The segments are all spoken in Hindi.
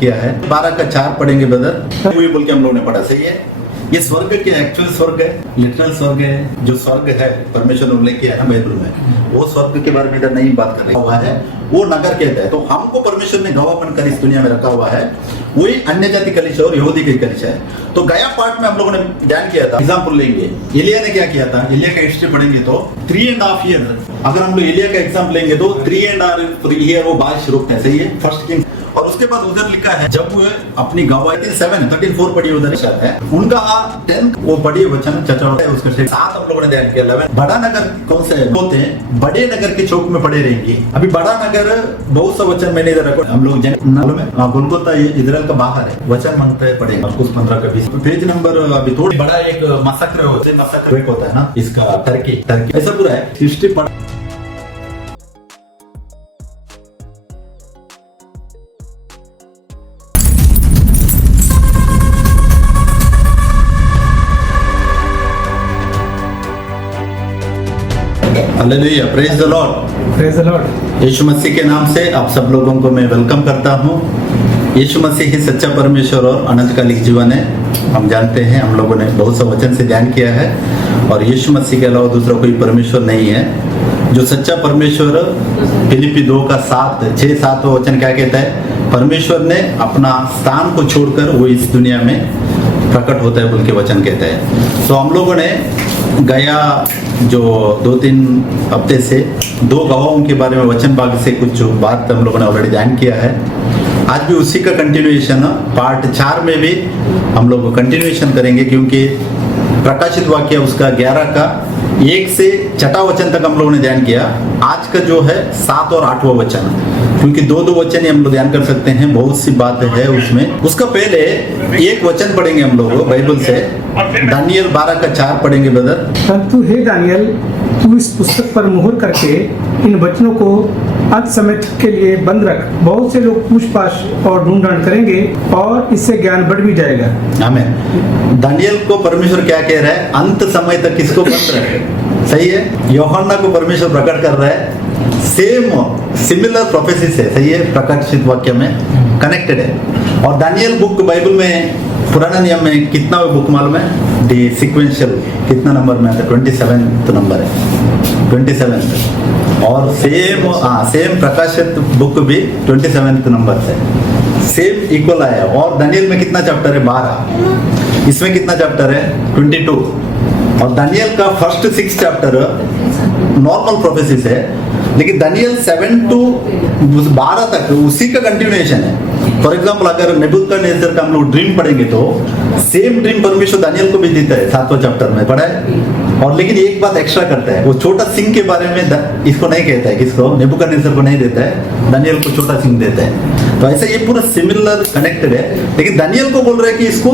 किया है। 12 का 4 पढ़ेंगे ब्रदर, वही बोल के हम लोगों ने पढ़ा। सही है। ये स्वर्ग के एक्चुअल स्वर्ग है, लिटरल स्वर्ग है। जो स्वर्ग है परमेश्वर ने उल्लेख किया है ना बाइबल में, वो स्वर्ग के बारे में इधर नहीं बात कर रहे हुआ है, वो नगर कहता है। तो हमको परमेश्वर ने गवाह बनकर इस दुनिया में रखा हुआ है, वही अन्य जाति कलीसिया और यहूदी की कलीसिया है। तो गया पार्ट में हम लोगों ने ध्यान किया था। एग्जाम्पल लेंगे, एलिया ने क्या किया था। एलिया का हिस्ट्री पढ़ेंगे तो 3.5 ईयर, अगर हम लोग एलिया का एग्जाम्पल लेंगे तो 3.5 ईयर वो बारिश रुकते हैं। सही है, फर्स्ट किंग। और उसके बाद उधर लिखा है जब वो अपनी गवाही 13 पढ़ी उधर है उनका 10 वो पढ़ी वचन चचा है उसके 7 हम लोगों ने ध्यान किया। 11 बड़ा नगर कौन से बोलते हैं, बड़े नगर के चौक में पड़े रहेंगे। अभी बड़ा नगर बहुत सा वचन मैंने इधर रखा, हम लोग गुलगुता ये इजराइल का बाहर है, वचन मांगते हैं पढ़ेंगे मरकुस 15 का 20 पेज नंबर। अभी थोड़ी बड़ा एक मसक्र होता है ना इसका, टर्की ऐसा पूरा है हिस्ट्री पढ़। Hallelujah, praise the Lord, praise the Lord. यीशु मसीह के नाम से आप सब लोगों को मैं वेलकम करता हूँ। यीशु मसीह ही सच्चा परमेश्वर और अनंतकालिक जीवन है। हम जानते हैं, हम लोगों ने बहुत सा वचन से ध्यान किया है, और यीशु मसीह के अलावा दूसरा कोई परमेश्वर नहीं है। जो सच्चा परमेश्वर, फिलिपी 2 का 6-7 वचन क्या कहता है, परमेश्वर ने अपना स्थान को छोड़कर वो इस दुनिया में प्रकट होता है बोल के वचन कहता है। तो हम लोगों ने गया जो 2-3 हफ्ते से 2 गवाहों के बारे में वचन भाग से कुछ बात हम लोगों ने ऑलरेडी ध्यान किया है। आज भी उसी का कंटिन्यूएशन पार्ट 4 में भी हम लोग कंटिन्यूएशन करेंगे, क्योंकि प्रकाशित वाक्य उसका 11 का 1 से 6 वचन तक हम लोगों ने ध्यान किया। आज का जो है 7 और 8वां वचन, क्योंकि 2 वचन ही हम लोग ध्यान कर सकते हैं, बहुत सी बात है उसमें। उसका पहले एक वचन पढ़ेंगे हम लोग बाइबल से, दानियल 12 का 4 पढ़ेंगे ब्रदर। परंतु हे दानियल, तू इस पुस्तक पर मुहर करके इन वचनों को अंत समय तक के लिए बंद रख। बहुत से लोग पूछताछ और ढूंढ करेंगे और इससे ज्ञान बढ़ भी जाएगा। आमीन। दानियल को परमेश्वर क्या कह रहा है, अंत समय तक किसको बंद रखे। सही है। यूहन्ना को परमेश्वर प्रकट कर रहा है, सिमिलर प्रोफेसी से। सही है, प्रकाशित वाक्य में कनेक्टेड है। और दानियल बुक बाइबल में पुराना नियम में कितना बुक मालूम है, दी सिक्वेंशियल कितना नंबर में आता है, 27 नंबर है, 27। और सेम प्रकाशित बुक भी 27 नंबर से सेम इक्वल आया। और दानियल में कितना चैप्टर है, 12। इसमें कितना चैप्टर है, 22। और दानियल का फर्स्ट 6 चैप्टर नॉर्मल प्रोफेसिस है, लेकिन दानियल 7 to 12 तक उसी का कंटिन्यूएशन है। फॉर एग्जाम्पल अगर नेबूकदनेस्सर का हम लोग ड्रीम पढ़ेंगे तो सेम ड्रीम परमेश्वर दानियल को भी देता है, 7वां चैप्टर में पढ़ा है। और लेकिन एक बात एक्स्ट्रा करता है, वो छोटा सिंह के बारे में इसको नहीं कहता है, किसको, नेबूकदनेस्सर को नहीं देता है, दानियल को छोटा सिंह देता है। तो ऐसे ये पूरा सिमिलर कनेक्टेड है, लेकिन दानियल को बोल रहे हैं कि इसको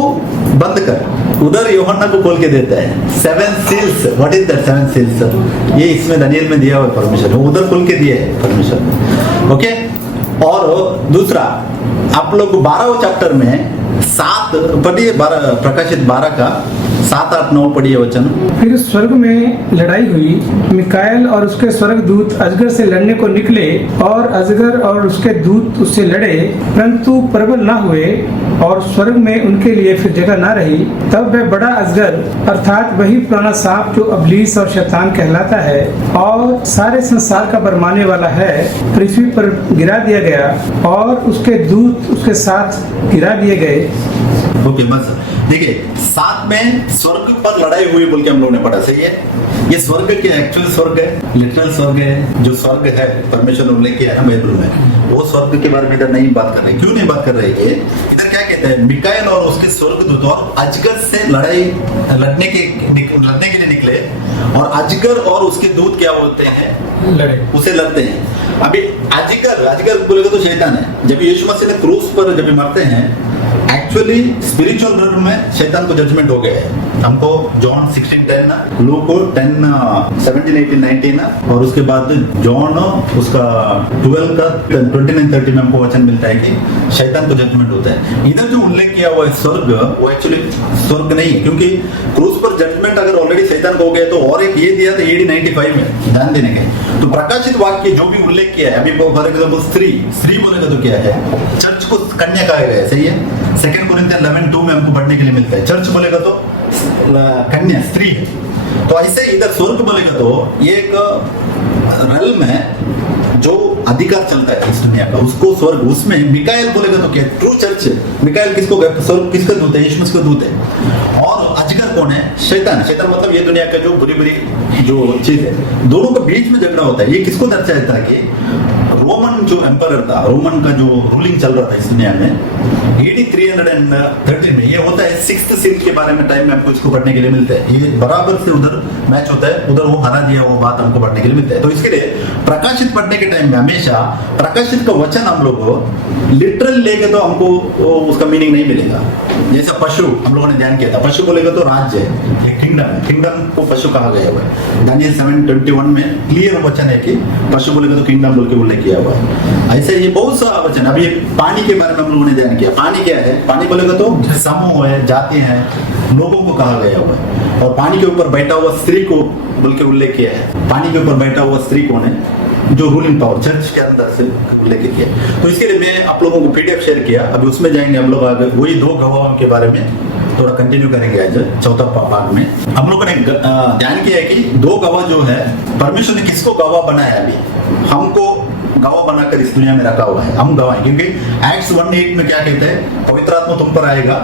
बंद कर। उधर यूहन्ना को खोल के देता है 7 seals. What is that 7 seals, ये इसमें दानियल में दिया हुआ है परमेश्वर, उधर खोल के दिया है परमेश्वर। ओके। और दूसरा आप लोग 12वें चैप्टर में 7 पढ़िए, प्रकाशित 12 का 7, 8, 9 पढ़िए वचन। फिर स्वर्ग में लड़ाई हुई, मिकाएल और उसके स्वर्गदूत अजगर से लड़ने को निकले, और अजगर और उसके दूत उससे लड़े, परंतु प्रबल न हुए, और स्वर्ग में उनके लिए फिर जगह न रही। तब वह बड़ा अजगर अर्थात वही पुराना सांप जो इब्लीस और शैतान कहलाता है और सारे संसार का बरमाने वाला है, पृथ्वी पर गिरा दिया गया, और उसके दूत उसके साथ गिरा दिए गए। ओके, बस देखिए 7 में स्वर्ग पर लड़ाई हुई बोल के हम लोगों ने पढ़ा। सही है। ये स्वर्ग के एक्चुअल स्वर्ग है, लिटरल स्वर्ग है। जो स्वर्ग है परमेश्वर ने उल्लेख किया है ना बाइबल में, वो स्वर्ग के बारे में इधर नहीं बात कर रहे। क्यों नहीं बात कर रहे, ये इधर क्या कहते हैं, मिकाएल और उसके स्वर्गदूत और अजगर से लड़ने के लिए निकले, और अजगर और उसके दूत क्या होते हैं, उसे लड़ते हैं। अभी अजगर बोलेगा तो शैतान है। जब यीशु मसीह ने क्रूस पर जब मरते हैं, एक्चुअली स्पिरिचुअल वर्ल्ड में शैतान को जजमेंट हो गया है। हमको जॉन 16:10 ना, लू को 10 17 18 19 ना, और उसके बाद जॉन उसका 12 का 29-30 में हमको वचन मिलता है कि शैतान को जजमेंट होता है। इधर जो उल्लेख किया हुआ है स्वर्ग, वो एक्चुअली स्वर्ग नहीं है, क्योंकि क्रूस पर जजमेंट अगर ऑलरेडी शैतान को हो गया तो और एक ये दिया था AD 95 में ध्यान देने के। तो प्रकाशित वाक्य जो भी उल्लेख किया है, अभी फॉर एग्जाम्पल स्त्री बोलेगा तो क्या है, चर्च को कन्या कहा गया है, सही है। 2 कोरिन्थियन 11:2 में हमको पढ़ने के लिए मिलता है, चर्च बोलेगा तो कन्या स्त्री है। तो ऐसे इधर स्वर्ग बोलेगा तो ये एक रल्म है जो अधिकार चलता है इस दुनिया का, उसको स्वर्ग। उसमें मिकाएल बोलेगा तो क्या, ट्रू चर्च। मिकाएल किसको, स्वर्ग किसका दूत है, यीशु मसीह का दूत है। और अजगर कौन है, शैतान। शैतान मतलब ये दुनिया का जो बुरी बुरी जो चीज है, दोनों के बीच में झगड़ा होता है। ये किसको दर्शाता है कि रोमन जो एम्पायर था, रोमन का जो रूलिंग चल रहा था इस दुनिया में, AD 313 में ये होता है। 6th सील के बारे में टाइम में हमको इसको पढ़ने के लिए मिलता है, ये बराबर से उधर मैच होता है, उधर वो हरा दिया वो बात हमको पढ़ने के लिए मिलता है। तो इसके लिए प्रकाशित पढ़ने के टाइम में हमेशा प्रकाशित का वचन हम लोग लिटरल लेंगे तो हमको उसका मीनिंग नहीं मिलेगा। जैसे पशु हम लोगों ने ध्यान किया था, पशु बोलेगा तो राज्य है, एक किंगडम है, किंगडम को पशु कहा गया हुआ है। दानियल 7:21 में क्लियर वचन है कि पशु बोलेगा तो किंगडम बोल के उल्लेख किया हुआ है। ऐसे ये बहुत सा वचन। अभी पानी के बारे में हम लोगों ने ध्यान किया, पानी क्या है, पानी बोलेगा तो समूह है, जाति है, लोगों को कहा गया हुआ है। और पानी के ऊपर बैठा हुआ स्त्री को बोल के उल्लेख किया है। पानी के ऊपर बैठा हुआ स्त्री कौन है, जो रूलिंग पावर चर्च के अंदर से उल्लेख किया। तो इसके लिए मैं आप लोगों को PDF शेयर किया, अभी उसमें जाएंगे हम लोग आगे, वही 2 गवाहों के बारे में थोड़ा कंटिन्यू करेंगे आज 4था भाग में। हम लोगों ने ध्यान किया है कि 2 गवाह जो है, परमेश्वर ने किसको गवाह बनाया, अभी हमको गवाह बनाकर इस दुनिया में रखा हुआ है, हम गवाह हैं। क्योंकि Acts 1:8 में क्या कहते हैं, पवित्र आत्मा तुम पर आएगा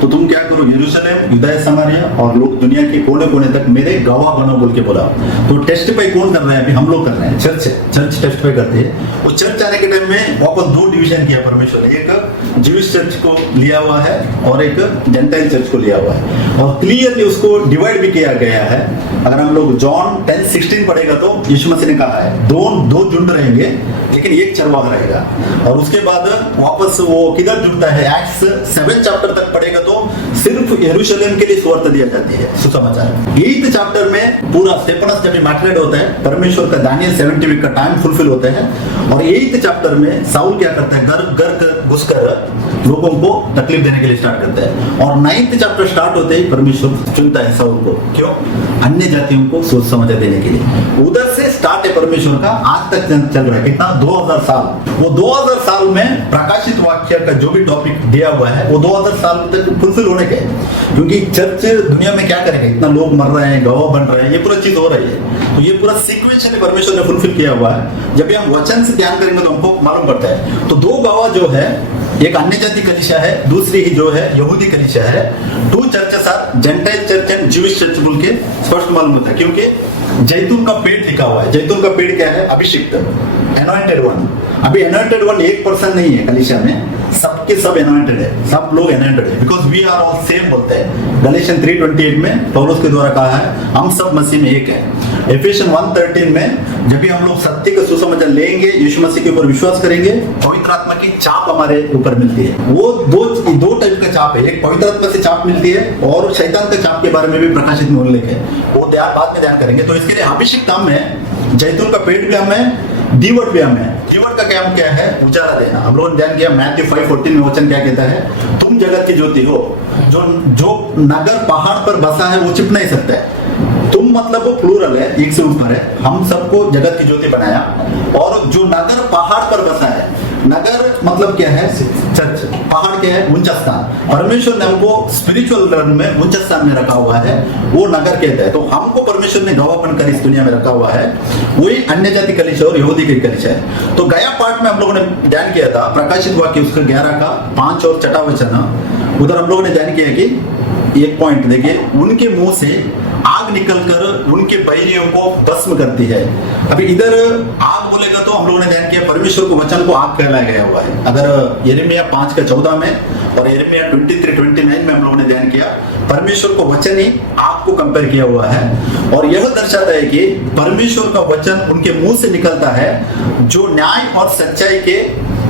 तो तुम क्या करो, यरूशलेम, यूदया, समारिया और लोग दुनिया के कोने कोने तक मेरे गवाह बनो बोल के बोला। तो टेस्टिफाई कौन कर रहे हैं, अभी हम लोग कर रहे हैं, चर्च है, चर्च टेस्टिफाई करती है। वो चर्च आने के टाइम में वापस 2 डिवीजन किया परमेश्वर ने, एक ज्यूइश चर्च को लिया हुआ है और एक जेंटाइल चर्च को लिया हुआ है, और क्लियरली उसको डिवाइड भी किया गया है। अगर हम लोग जॉन 10:16 पढ़ेगा तो यीशु मसीह ने कहा है दो झुंड रहेंगे लेकिन एक चरवाहा रहेगा। और उसके बाद वापस वो किधर जुड़ता है, Acts 7 चैप्टर तक पढ़ेगा तो सिर्फ यरूशलेम के लिए सुवार्ता दिया जाती है, सुसमाचार। 8th चैप्टर में पूरा स्टेफनस जब मैट्रेड होता है, परमेश्वर का दानियल 70 वीक का टाइम फुलफिल होता है। और 8th चैप्टर में साउल क्या करता है, घर घुसकर लोगों को तकलीफ देने के लिए स्टार्ट करता है। और 9th चैप्टर स्टार्ट होते ही परमेश्वर चुनता है साउल को, क्यों, अन्य जातियों को सोच समझ देने के लिए। उधर से स्टार्ट है परमेश्वर का, आज तक चल रहा है, कितना 2000 साल। वो 2000 साल में प्रकाशित वाक्य का जो भी टॉपिक दिया हुआ है वो 2000 साल तक फुलफिल होने का है। क्योंकि चर्च दुनिया में क्या करेंगे, इतना लोग मर रहे हैं, गवाह बन रहे हैं, ये पूरा चीज हो रही है। तो ये पूरा सीक्वेंशियली परमेश्वर ने फुलफिल किया हुआ है। जब भी हम वचन से ध्यान करेंगे तो हमको मालूम पड़ता है। तो 2 गवाह जो है, एक अन्य जाति कलीसिया है, दूसरी ही जो है यहूदी कलीसिया है। 2 churches are gentile church and Jewish church बोल के स्पष्ट मालूम होता है। क्योंकि जैतून का पेड़ लिखा हुआ है, जैतून का पेड़ क्या है, अभिषिक्त, एनॉइंटेड वन। अभी एनॉइंटेड वन एक पर्सन नहीं है कलीसिया में, सबके सब एनॉइंटेड है, सब लोग एनॉइंटेड है, because we are all same बोलते हैं। गलेशियन 3:28 में पौलुस के द्वारा कहा है हम सब मसीह में एक है। एफेसियन 1:13 में जब भी हम लोग सत्य का सुसमाचार लेंगे, यीशु मसीह के ऊपर विश्वास करेंगे, पवित्र आत्मा की चाप हमारे ऊपर मिलती है। वो दो टाइप का चाप है, एक पवित्र आत्मा से चाप मिलती है और शैतान के चाप के बारे में भी प्रकाशित में उल्लेख है, वो बाद में ध्यान करेंगे। तो इसके लिए अभिषेक हम है, जैतून का पेड़ भी हम है, दीवट भी हम है। दीवट का काम क्या है, उजाला देना। हम लोगों ने ध्यान किया मैथ्यू 5:14 में वचन क्या कहता है, तुम जगत की ज्योति हो। जो नगर पहाड़ पर बसा है वो छिप नहीं सकता है। तुम मतलब वो प्लूरल है, एक से ऊपर है, हम सबको जगत की ज्योति बनाया। और जो नगर पहाड़ पर बसा है, नगर मतलब क्या है, चर्च, पहाड़ क्या है, ऊंचा स्थान। परमेश्वर ने हमको स्पिरिचुअल रन में ऊंचा स्थान में रखा हुआ है, वो नगर कहता है। तो हमको परमेश्वर ने गवाह बनकर इस दुनिया में रखा हुआ है, वही अन्य जाति कलीसिया और यहूदी की कलीसिया है। तो गया पार्ट में हम लोगों ने ध्यान किया था, प्रकाशित वाक्य उसका 11 का 5 और 6 वचन, उधर हम लोगों ने ध्यान किया कि एक पॉइंट देखिए, उनके मुंह से आग निकलकर उनके बैरियों को भस्म करती है। अभी इधर आग बोलेगा तो हम लोगों ने ध्यान किया परमेश्वर को वचन को आग कहलाया गया हुआ है। अगर यिर्मयाह 5:14 में और यिर्मयाह 23:29 में हम लोगों ने ध्यान किया, परमेश्वर को वचन ही आग को कंपेयर किया हुआ है। और यह दर्शाता है कि परमेश्वर का वचन उनके मुंह से निकलता है जो न्याय और सच्चाई के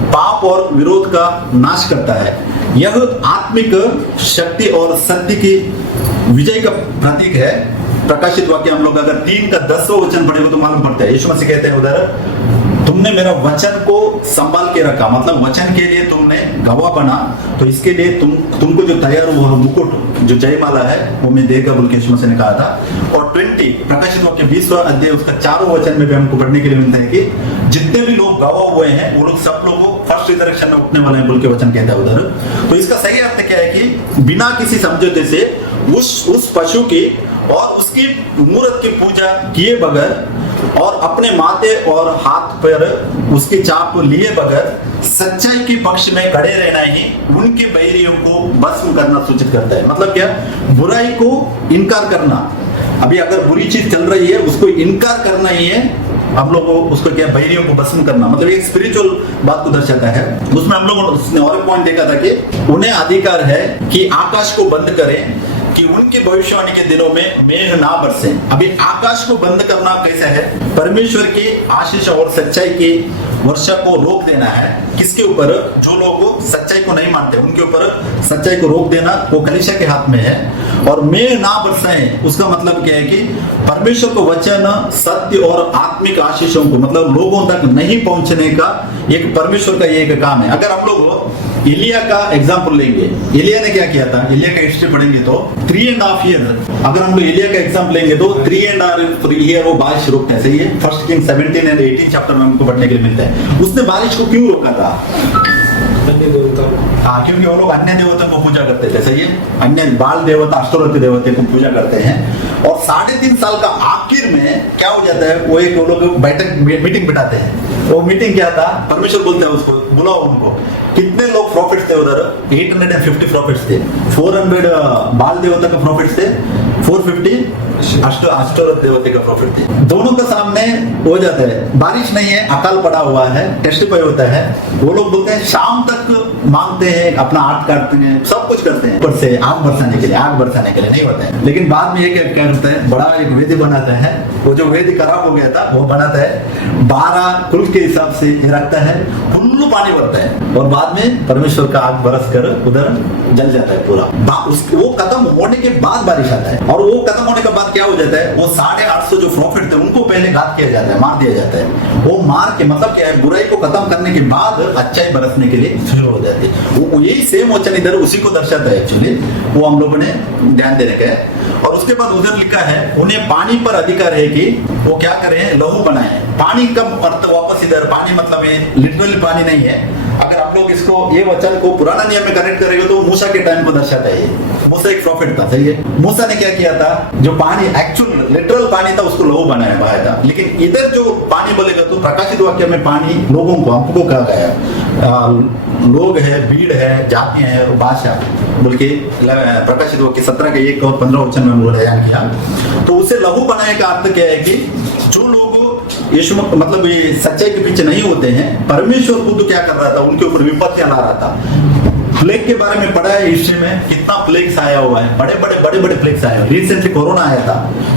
पाप और विरोध का नाश करता है। यह आत्मिक शक्ति और सत्य की विजय का प्रतीक है। प्रकाशित वाक्य हम लोग अगर 3 का 10वां वचन पढ़ेंगे तो मालूम पड़ता है। यीशु मसीह कहते हैं उधर, तुमने मेरा वचन को संभाल के रखा, मतलब वचन के लिए तुमने गवाह बना, तो इसके लिए तुमको जो तैयार हुआ मुकुट जो जयमाला है वो मैं देगा बोल के यीशु मसीह ने कहा था। और 20 प्रकाशित वाक्य 20वां अध्याय उसका 4वां वचन में भी हमको पढ़ने के लिए मिलता है कि जितने भी लोग गवाह हुए हैं वो लोग सब लोगों फर्स्ट रिजरेक्शन में उठने वाले हैं बोल के वचन कहता है उधर। तो इसका सही अर्थ क्या है कि बिना किसी समझौते से उस पशु की और उसकी मूर्त की पूजा किए बगैर और अपने माथे और हाथ पर उसकी चाप लिए बगैर सच्चाई के पक्ष में खड़े रहना ही उनके बैरियों को भस्म करना सूचित करता है। मतलब क्या, बुराई को इनकार करना। अभी अगर बुरी चीज चल रही है उसको इनकार करना ही है हम लोग उसको क्या, बैरियों को भस्म करना। मतलब एक स्पिरिचुअल बात को दर्शाता है। उसमें हम लोगों ने और एक पॉइंट देखा था कि उन्हें अधिकार है कि आकाश को बंद करें कि उनकी भविष्यवाणी के दिनों में मेघ ना बरसे। अभी आकाश को बंद करना कैसा है, परमेश्वर की आशीष और सच्चाई की वर्षा को रोक देना है। किसके ऊपर, जो लोग सच्चाई को नहीं मानते उनके ऊपर सच्चाई को रोक देना वो कलीसिया के हाथ में है। और मेघ ना बरसाए उसका मतलब क्या है कि परमेश्वर को वचन सत्य और आत्मिक आशीषों को मतलब लोगों तक नहीं पहुंचने का एक परमेश्वर का ये एक काम है। अगर हम लोग एलिया का एग्जाम्पल लेंगे, एलिया ने क्या किया था, एलिया का हिस्ट्री पढ़ेंगे तो 3.5 ईयर, अगर हम लोग एलिया का एग्जाम्पल लेंगे तो 3.5 ईयर वो बारिश रोकते हैं। सही है, 1 किंग 17 और 18 चैप्टर में हमको पढ़ने के लिए मिलता है। उसने बारिश को क्यों रोका था? हाँ, क्योंकि वो लोग अन्य देवता को पूजा करते थे। सही है, अन्य बाल देवता अष्टोरथ देवता को पूजा करते हैं। और 3.5 साल का आखिर में क्या हो जाता है, वो एक वो लोग बैठक मीटिंग बिठाते हैं। वो मीटिंग क्या था, परमेश्वर बोलते हैं उसको, बुलाओ उनको। कितने लोग प्रॉफिट्स थे उधर? 850 प्रॉफिट्स थे। 400 बाल देवता का प्रॉफिट्स थे, 450 अष्टोरथ देवता का प्रॉफिट थे। दोनों के सामने हो जाता है, बारिश नहीं है, अकाल पड़ा हुआ है, टेस्टिफाई होता है। वो लोग बोलते हैं शाम तक मांगते हैं, अपना आर्ट काटते हैं, सब कुछ करते हैं, ऊपर से आग बरसाने के लिए नहीं होता है। लेकिन बाद में ये क्या करता है, बड़ा एक वेदी बनाता है। वो जो वेदी खराब हो गया था वो बनाता है, 12 कुल के हिसाब से रखता है, फुल्लू पानी भरता है और बाद में परमेश्वर का आग बरस कर उधर जल जाता है पूरा। वो खत्म होने के बाद बारिश आता है। और वो खत्म होने के बाद क्या हो जाता है, वो 850 जो प्रॉफिट थे उनको पहले घात किया जाता है, मार दिया जाता है। वो मार के मतलब क्या है, बुराई को खत्म करने के बाद अच्छाई बरसने के लिए शुरू हो जाती है। वो यही सेम वचन इधर उसी को दर्शाता है एक्चुअली। वो हम लोगों ने ध्यान देने का है। और उसके बाद उधर लिखा है उन्हें पानी पर अधिकार है कि वो क्या करें, लहू बनाए। पानी का अर्थ वापस इधर, पानी मतलब ये लिटरली पानी नहीं है। अगर आप लोग इसको ये वचन को पुराना नियम में कनेक्ट करेंगे तो मूसा के टाइम को दर्शाता है। मूसा एक प्रॉफिट था। सही है, मूसा ने क्या किया था, जो पानी एक्चुअल लिटरल पानी था उसको लहू बनाया था। लेकिन इधर जो पानी बोलेगा तो प्रकाशित वाक्य में पानी लोगों को, हमको कहा गया, लोग है, भीड़ है, जातियां है, भाषा बोल के प्रकाशित वाक्य 17 के 1 और 15 वचन में हम लोग बयान किया। तो उसे लहू बनाने का अर्थ क्या है कि जो लोग यीशु मतलब ये सच्चाई के पीछे नहीं होते हैं, परमेश्वर खुद क्या कर रहा था, उनके ऊपर विपत्तियां ला रहा था। प्लेग के बारे में पढ़ा है हिस्ट्री में, कितना प्लेग्स आया हुआ है, बड़े प्लेग्स आए हैं। रिसेंटली कोरोना आया था,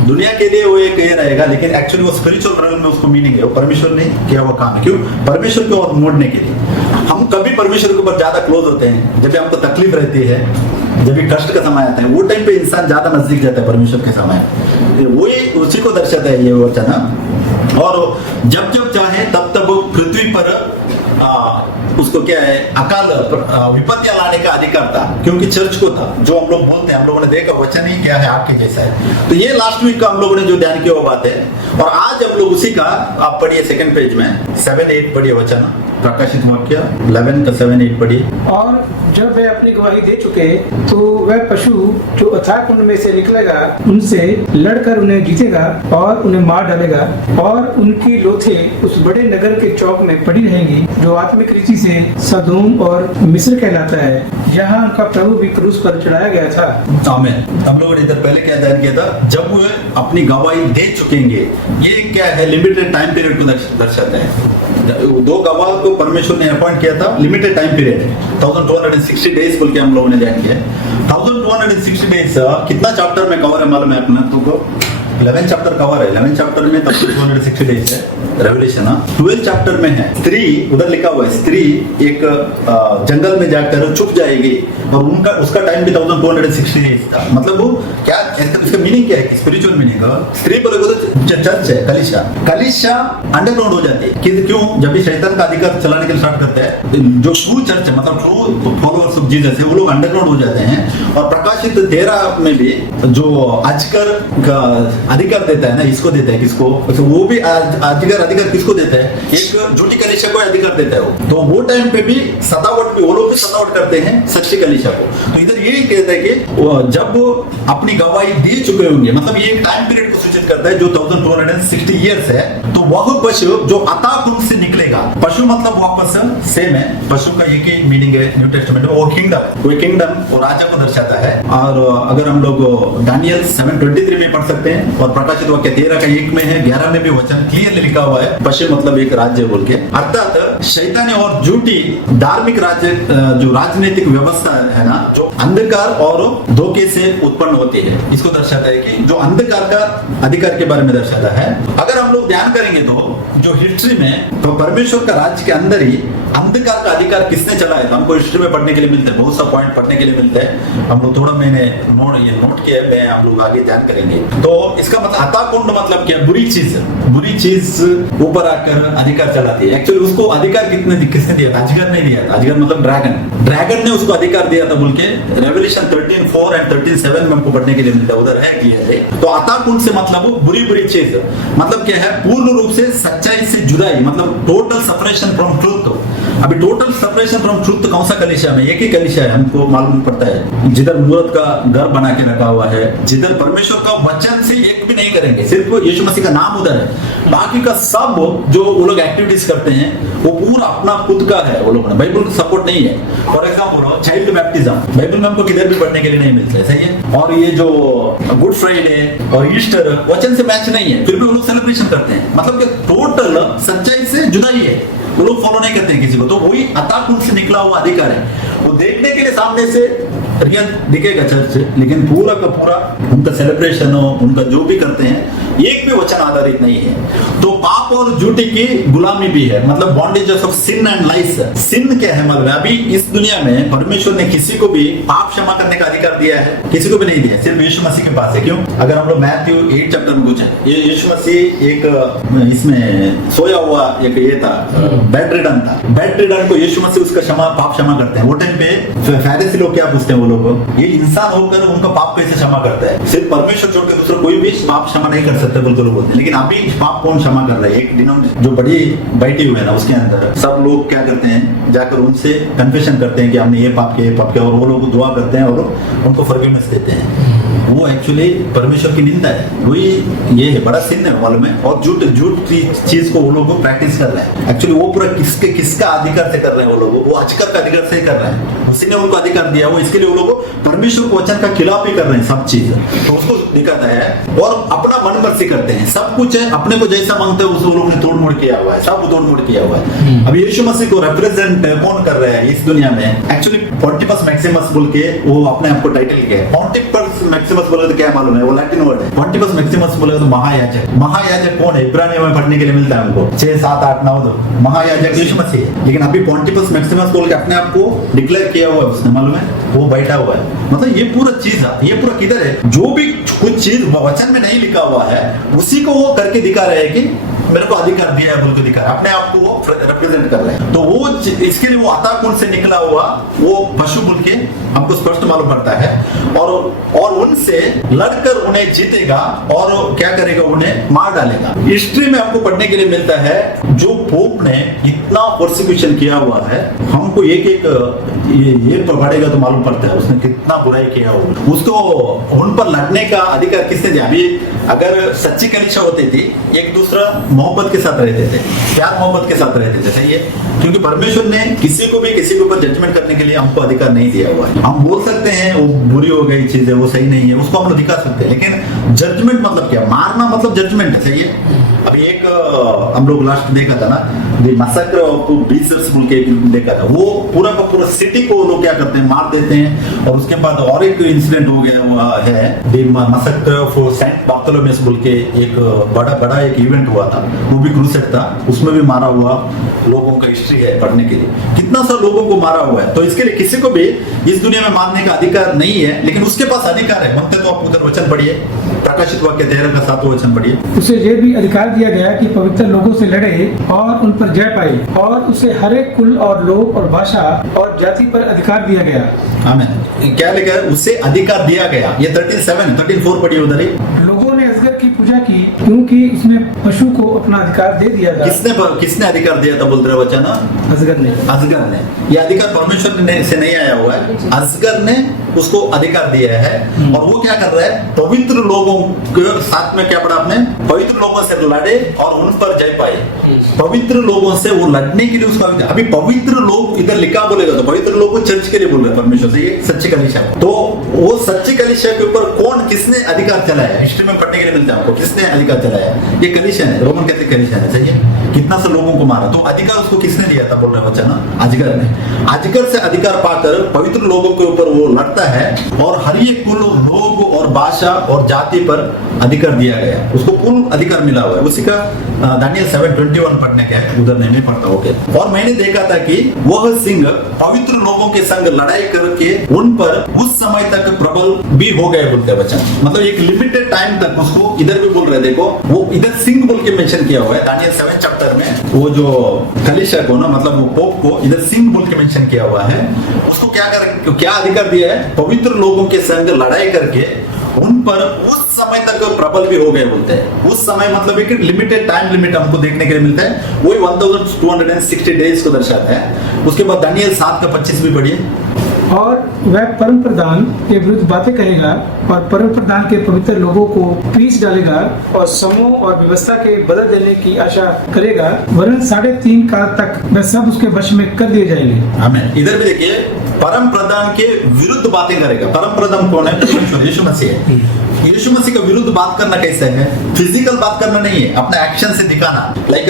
दुनिया के लिए वो एक ये रहेगा, लेकिन एक्चुअली वो स्पिरिचुअल रेल में उसको मीनिंग है, वो परमेश्वर ने किया हुआ काम है। क्यों? परमेश्वर की ओर मोड़ने के लिए। हम कभी परमेश्वर के ऊपर ज्यादा क्लोज होते हैं जब भी हमको तकलीफ रहती है, जब भी कष्ट का समय आता है, वो टाइम पे इंसान ज्यादा नजदीक जाता है परमेश्वर के समय। वही उसी को दर्शाता है ये वचन। और जब जब चाहे तब तब पृथ्वी पर उसको क्या है, अकाल विपत्तियां लाने का अधिकार था, क्योंकि चर्च को था। जो हम लोग बोलते हैं, हम लोगों ने देखा वचन ही क्या है, आपके जैसा है। तो ये लास्ट वीक का हम लोगों ने जो ध्यान किया वो बात है। और आज हम लोग उसी का, आप पढ़िए 2nd पेज में 7-8 पढ़िए वचन, प्रकाशित वाक्य 11 का 7-8 पढ़िए। और जब वे अपनी गवाही दे चुके तो वह पशु जो अथाह कुंड में से निकलेगा उनसे लड़कर उन्हें जीतेगा और उन्हें मार डालेगा, और उनकी लोथें उस बड़े नगर के चौक में पड़ी रहेंगी जो आत्मिक रीति से सदोम और मिस्र कहलाता है, जहाँ उनका प्रभु भी क्रूस पर चढ़ाया गया था। आमीन। हम लोगों ने इधर पहले क्या ध्यान किया था, जब वे अपनी गवाही दे चुकेंगे, ये क्या है, लिमिटेड टाइम पीरियड को दर्शाता है। 2 गवाह को परमेश्वर ने अपॉइंट किया था, लिमिटेड टाइम पीरियड, 1260 डेज बोल के हम लोगों ने ध्यान किया। 1260 डेज कितना चैप्टर में कवर है मालूम है अपना तुमको? 11 चैप्टर कवर है, 11 चैप्टर में तब 260 डेज है रेवलेशन। 12 चैप्टर में है स्त्री, उधर लिखा हुआ है स्त्री एक जंगल में जाकर छुप जाएगी और उनका उसका टाइम भी 1260 डेज था। मतलब वो क्या इसका मीनिंग क्या है, स्पिरिचुअल मीनिंग। स्त्री बोले तो चर्च है, कलीसिया, कलीसिया अंडरग्राउंड हो जाती है। क्यों? जब भी शैतान का अधिकार चलाने के लिए स्टार्ट करते हैं, जो ट्रू चर्च है मतलब ट्रू फॉलोअर्स ऑफ जीसस है, वो लोग अंडरग्राउंड हो जाते हैं। और प्रकाशित 13 में भी जो अजगर का अधिकार देता है ना, इसको देता है, किसको? तो वो भी अधिकार किसको देता है? एक झूठी कलीसिया को अधिकार देता है वो। तो वो टाइम पे भी सतावट भी वो लोग भी सतावट करते हैं सच्ची कलीसिया को। तो इधर यही कहता है कि जब अपनी गवाही दे चुके होंगे, मतलब ये एक टाइम पीरियड को सूचित करता है जो 1260 इयर्स है। तो वह पशु जो अता कुंड से निकलेगा, पशु मतलब वापस सेम है, पशु का एक ही मीनिंग है न्यू टेस्टामेंट में, वो किंगडम, वो किंगडम वो राजा को दर्शाता है। और अगर हम लोग दानियल 7:23 में पढ़ सकते हैं, और प्रकाशित वाक्य 13 का 1 में है, 11 में भी वचन क्लियरली लिखा हुआ है पशु मतलब एक राज्य बोल के। अर्थात शैतानी और झूठी धार्मिक राज्य जो राजनीतिक व्यवस्था है ना, जो अंधकार और धोखे से उत्पन्न होती है, इसको दर्शाता है कि जो अंधकार का अधिकार के बारे में दर्शाता है। अगर हम लोग ध्यान करेंगे तो जो हिस्ट्री में तो परमेश्वर का राज्य के अंदर ही अंधकार का अधिकार किसने चलाया था, हमको हिस्ट्री में पढ़ने के लिए मिलता है, बहुत सा पॉइंट पढ़ने के लिए मिलता है। हम लोग थोड़ा मैंने नोट किया है, हम लोग आगे ध्यान करेंगे। तो इसका मतलब हताकुंड मतलब क्या? बुरी चीज ऊपर आकर अधिकार चलाती है। एक्चुअली उसको अधिकार किसने दिया था? अजगर ने दिया था। अजगर मतलब ड्रैगन ने उसको अधिकार दिया था बोल के रेवलेशन 13:4 एंड 13:7 में हमको पढ़ने के लिए मिलता है, उधर है क्लियर। तो हताकुंड से मतलब वो बुरी चीज मतलब क्या है? पूर्ण रूप से सच्चाई से जुदाई, मतलब टोटल सेपरेशन फ्रॉम ट्रूथ। अभी टोटल सेपरेशन फ्रॉम ट्रूथ कौन सा कलीसिया में? एक ही कलीसिया है, हमको मालूम पड़ता है, जिधर मूर्त का घर बना के रखा हुआ है, जिधर परमेश्वर का वचन से एक भी नहीं करेंगे, सिर्फ यीशु मसीह का नाम उधर है। बाकी का सब जो वो लोग एक्टिविटीज करते हैं वो पूरा अपना खुद का है, वो लोग बाइबल को सपोर्ट नहीं है। For example child baptism Bible में हमको किधर भी पढ़ने के लिए नहीं मिलता है, सही है। और ये जो गुड फ्राइडे और ईस्टर वचन से मैच नहीं है, फिर भी वो लोग सेलिब्रेशन करते हैं। मतलब कि टोटल सच्चाई से जुदाई है, वो लोग फॉलो नहीं करते हैं किसी को। तो वही अताकुंड से निकला हुआ अधिकार है। वो देखने के लिए सामने से रियल दिखेगा चर्च, लेकिन पूरा का पूरा उनका सेलिब्रेशन हो, उनका जो भी करते हैं एक भी वचन आधारित नहीं है। तो पाप और झूठी की गुलामी भी है, मतलब बॉन्डेज ऑफ सिन एंड लाइस। सिन क्या है? मतलब अभी इस दुनिया में परमेश्वर ने किसी को भी पाप क्षमा करने का अधिकार दिया है? किसी को भी नहीं दिया, सिर्फ यीशु मसीह के पास है। क्यों? अगर हम लोग मैथ्यू 8 चैप्टर में पूछे, ये यीशु मसीह एक इसमें सोया हुआ एक ये था, बेड रिडन था। बेड रिडन को यीशु मसीह उसका पाप क्षमा करते हैं। वो टाइम पे फरीसी लोग क्या पूछते हैं, वो लोग ये इंसान होकर उनका पाप कैसे क्षमा करता है? सिर्फ परमेश्वर छोड़ के दूसरा कोई भी पाप क्षमा नहीं कर सकते बोलते लोग बोलते हैं। लेकिन अभी पाप कौन क्षमा कर रहा है? एक डिनोमिनेशन जो बड़ी बैठी हुई है ना, उसके अंदर सब लोग क्या करते हैं, जाकर उनसे कन्फेशन करते हैं कि हमने ये पाप किया, और वो लोग दुआ करते हैं और उनको फॉरगिवनेस देते हैं। वो एक्चुअली परमेश्वर की निंदा है, वही ये है, बड़ा सिन है मालूम है। और झूठ चीज को वो लोग प्रैक्टिस कर रहे हैं। एक्चुअली वो पूरा किसका अधिकार से कर रहे हैं? वो लोग वो अजगर का अधिकार से कर रहे हैं। उसी ने उनको अधिकार दिया, वो इसके लिए वो लोग परमेश्वर को वचन का खिलाफ ही कर रहे हैं सब चीज। तो उसको दिखाता है और अपना मन मर्जी करते हैं, सब कुछ है अपने को जैसा मांगते हैं उसको लोग ने तोड़ मोड़ किया हुआ है, सब तोड़ मोड़ किया हुआ है। अब यीशु मसीह को रिप्रेजेंट कौन कर रहे हैं इस दुनिया में? एक्चुअली पॉन्टिपस मैक्सिमस बोल के वो अपने आप को टाइटल किया है। पॉन्टिपस मैक्सिमस बोले तो क्या मालूम है? वो लैटिन वर्ड है। पॉन्टिपस मैक्सिमस बोले तो महायाजक। महायाजक कौन है? इब्रानियों में पढ़ने के लिए मिलता है हमको 6, 7, 8, 9 तो महायाजक यीशु मसीह है। लेकिन अभी पॉन्टिपस मैक्सिमस बोल के अपने आप को डिक्लेयर किया हुआ है उसने, मालूम है? वो बैठा हुआ है। मतलब ये पूरा चीज है, ये पूरा किधर है? जो भी कुछ चीज वचन में नहीं लिखा हुआ है उसी को वो करके दिखा रहे हैं कि मेरे को अधिकार दिया है बोल के दिखा, अपने आप को वो रिप्रेजेंट कर रहे हैं। तो वो इसके लिए वो अताकुंड से निकला हुआ वो पशु बोल के हमको स्पष्ट मालूम पड़ता है। और उनसे लड़कर उन्हें जीतेगा और क्या करेगा? उन्हें मार डालेगा। हिस्ट्री में हमको पढ़ने के लिए मिलता है जो पोप ने इतना प्रोसिक्यूशन किया हुआ है, हमको एक ये पढ़ेगा तो मालूम पड़ता है उसने कितना बुराई किया हुआ। उसको उन पर लड़ने का अधिकार किसने दिया? अभी अगर सच्ची कलीसिया होती थी, एक दूसरा मोहब्बत के साथ रहते थे, प्यार मोहब्बत के साथ रहते थे, सही है। क्योंकि परमेश्वर ने किसी को भी किसी के ऊपर जजमेंट करने के लिए हमको अधिकार नहीं दिया हुआ है। हम बोल सकते हैं वो बुरी हो गई चीज है, वो सही नहीं है, उसको हम लोग दिखा सकते हैं, लेकिन जजमेंट मतलब क्या? मारना मतलब जजमेंट है, सही है। अभी एक हम लोग लास्ट देखा था ना, द मैसेकर ऑफ बीसर्स बोल के देखा था। वो पूरा का पूरा सिटी को वो लोग क्या करते हैं, मार देते हैं। और उसके बाद और एक इंसिडेंट हो गया है, द मैसेकर ऑफ सेंट बार्थोलोमेस बोल के एक बड़ा एक इवेंट हुआ था, वो भी क्रूसेड था, उसमें भी मारा हुआ लोगों का हिस्ट्री है पढ़ने के लिए, कितना सा लोगों को मारा हुआ है। तो इसके लिए किसी को भी इस दुनिया में मारने का अधिकार नहीं है, लेकिन उसके पास अधिकार है। बोलते तो आप उधर वचन पढ़िए, प्रकाशित वाक्य 13 का 7वां वचन पढ़िए। उसे ये भी अधिकार दिया गया कि पवित्र लोगों से लड़े और उन पर जय पाए, और उसे हर एक कुल और लोग और भाषा और जाति पर अधिकार दिया गया। आमीन। क्या लिखा है, उसे अधिकार दिया गया। ये 13:4 पढ़िए उधर ही। लोगों ने अजगर की पूजा की क्योंकि उसने पशु को अपना अधिकार दे दिया था। किसने अधिकार दिया था बोलते रहे वचन? अजगर ने। ये अधिकार परमेश्वर ने से नहीं आया हुआ है, अजगर ने उसको अधिकार दिया है। और वो क्या कर रहा है, पवित्र लोगों के साथ में क्या पढ़ा आपने, पवित्र लोगों से लड़े और उन पर जय पाए। पवित्र लोगों से वो लड़ने के लिए उसका अभी पवित्र लोग इधर लिखा बोलेगा तो पवित्र लोग को चर्च के लिए बोल रहे हैं परमेश्वर से, ये सच्ची कलीसिया। तो वो सच्ची कलीसिया के ऊपर कौन किसने अधिकार चलाया, हिस्ट्री में पढ़ने के लिए मिलता है आपको, किसने अधिकार चलाया? ये कलीसिया है, रोमन कैथोलिक कलीसिया है। सही है, कितना सा लोगों को मारा, तो अधिकार उसको किसने दिया था बोल रहे हैं वचन? अजगर ने। अजगर से अधिकार पाकर पवित्र लोगों के ऊपर वो लड़ता है और हर एक कुल, लोग और भाषा और जाति पर अधिकार दिया गया, उसको कुल अधिकार मिला हुआ है। उसी का दानियल 7:21 पढ़ने का है, उधर नहीं पढ़ता होके। और मैंने देखा था कि वह सिंह पवित्र लोगों के संग लड़ाई करके उन पर उस समय तक प्रबल भी हो गए बोलते हैं वचन। मतलब एक लिमिटेड टाइम तक उसको, इधर भी बोल रहे देखो, वो इधर सिंह बोल के मेंशन किया हुआ है दानियल 7 चैप्टर में। वो जो कलीसिया को ना, मतलब वो पोप को इधर सिंह बोल के मेंशन किया हुआ है। उसको क्या अधिकार दिया है, पवित्र लोगों के संग लड़ाई करके उन पर उस समय तक प्रबल भी हो गए बोलते हैं। उस समय मतलब एक लिमिटेड टाइम लिमिट हमको देखने के लिए मिलता है, वही 1260 डेज को दर्शाता है। उसके बाद दानियल 7:25 भी पढ़िए। और वह परम प्रधान के विरुद्ध बातें कहेगा और परम प्रधान के पवित्र लोगों को पीस डालेगा और समूह और व्यवस्था के बदल देने की आशा करेगा, वरन 3.5 काल तक वह सब उसके वश में कर दिए जाएंगे। आमीन। इधर भी देखिए, परम प्रधान के विरुद्ध बातें करेगा। परम प्रधान कौन है? यीशु मसीह है। यीशु मसीह का विरुद्ध बात करना कैसे है? फिजिकल बात करना नहीं है, अपने एक्शन से दिखाना। लाइक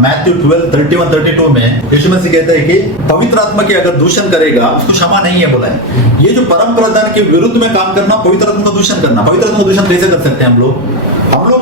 मैथ्यू 12:31-32 में यीशु मसीह कहता है कि पवित्र आत्मा की अगर दूषण करेगा उसको क्षमा नहीं है बोला है। ये जो परम प्रधान के विरुद्ध में काम करना, पवित्र आत्मा का दूषण करना। पवित्र आत्मा का दूषण कैसे कर सकते हैं हम लोग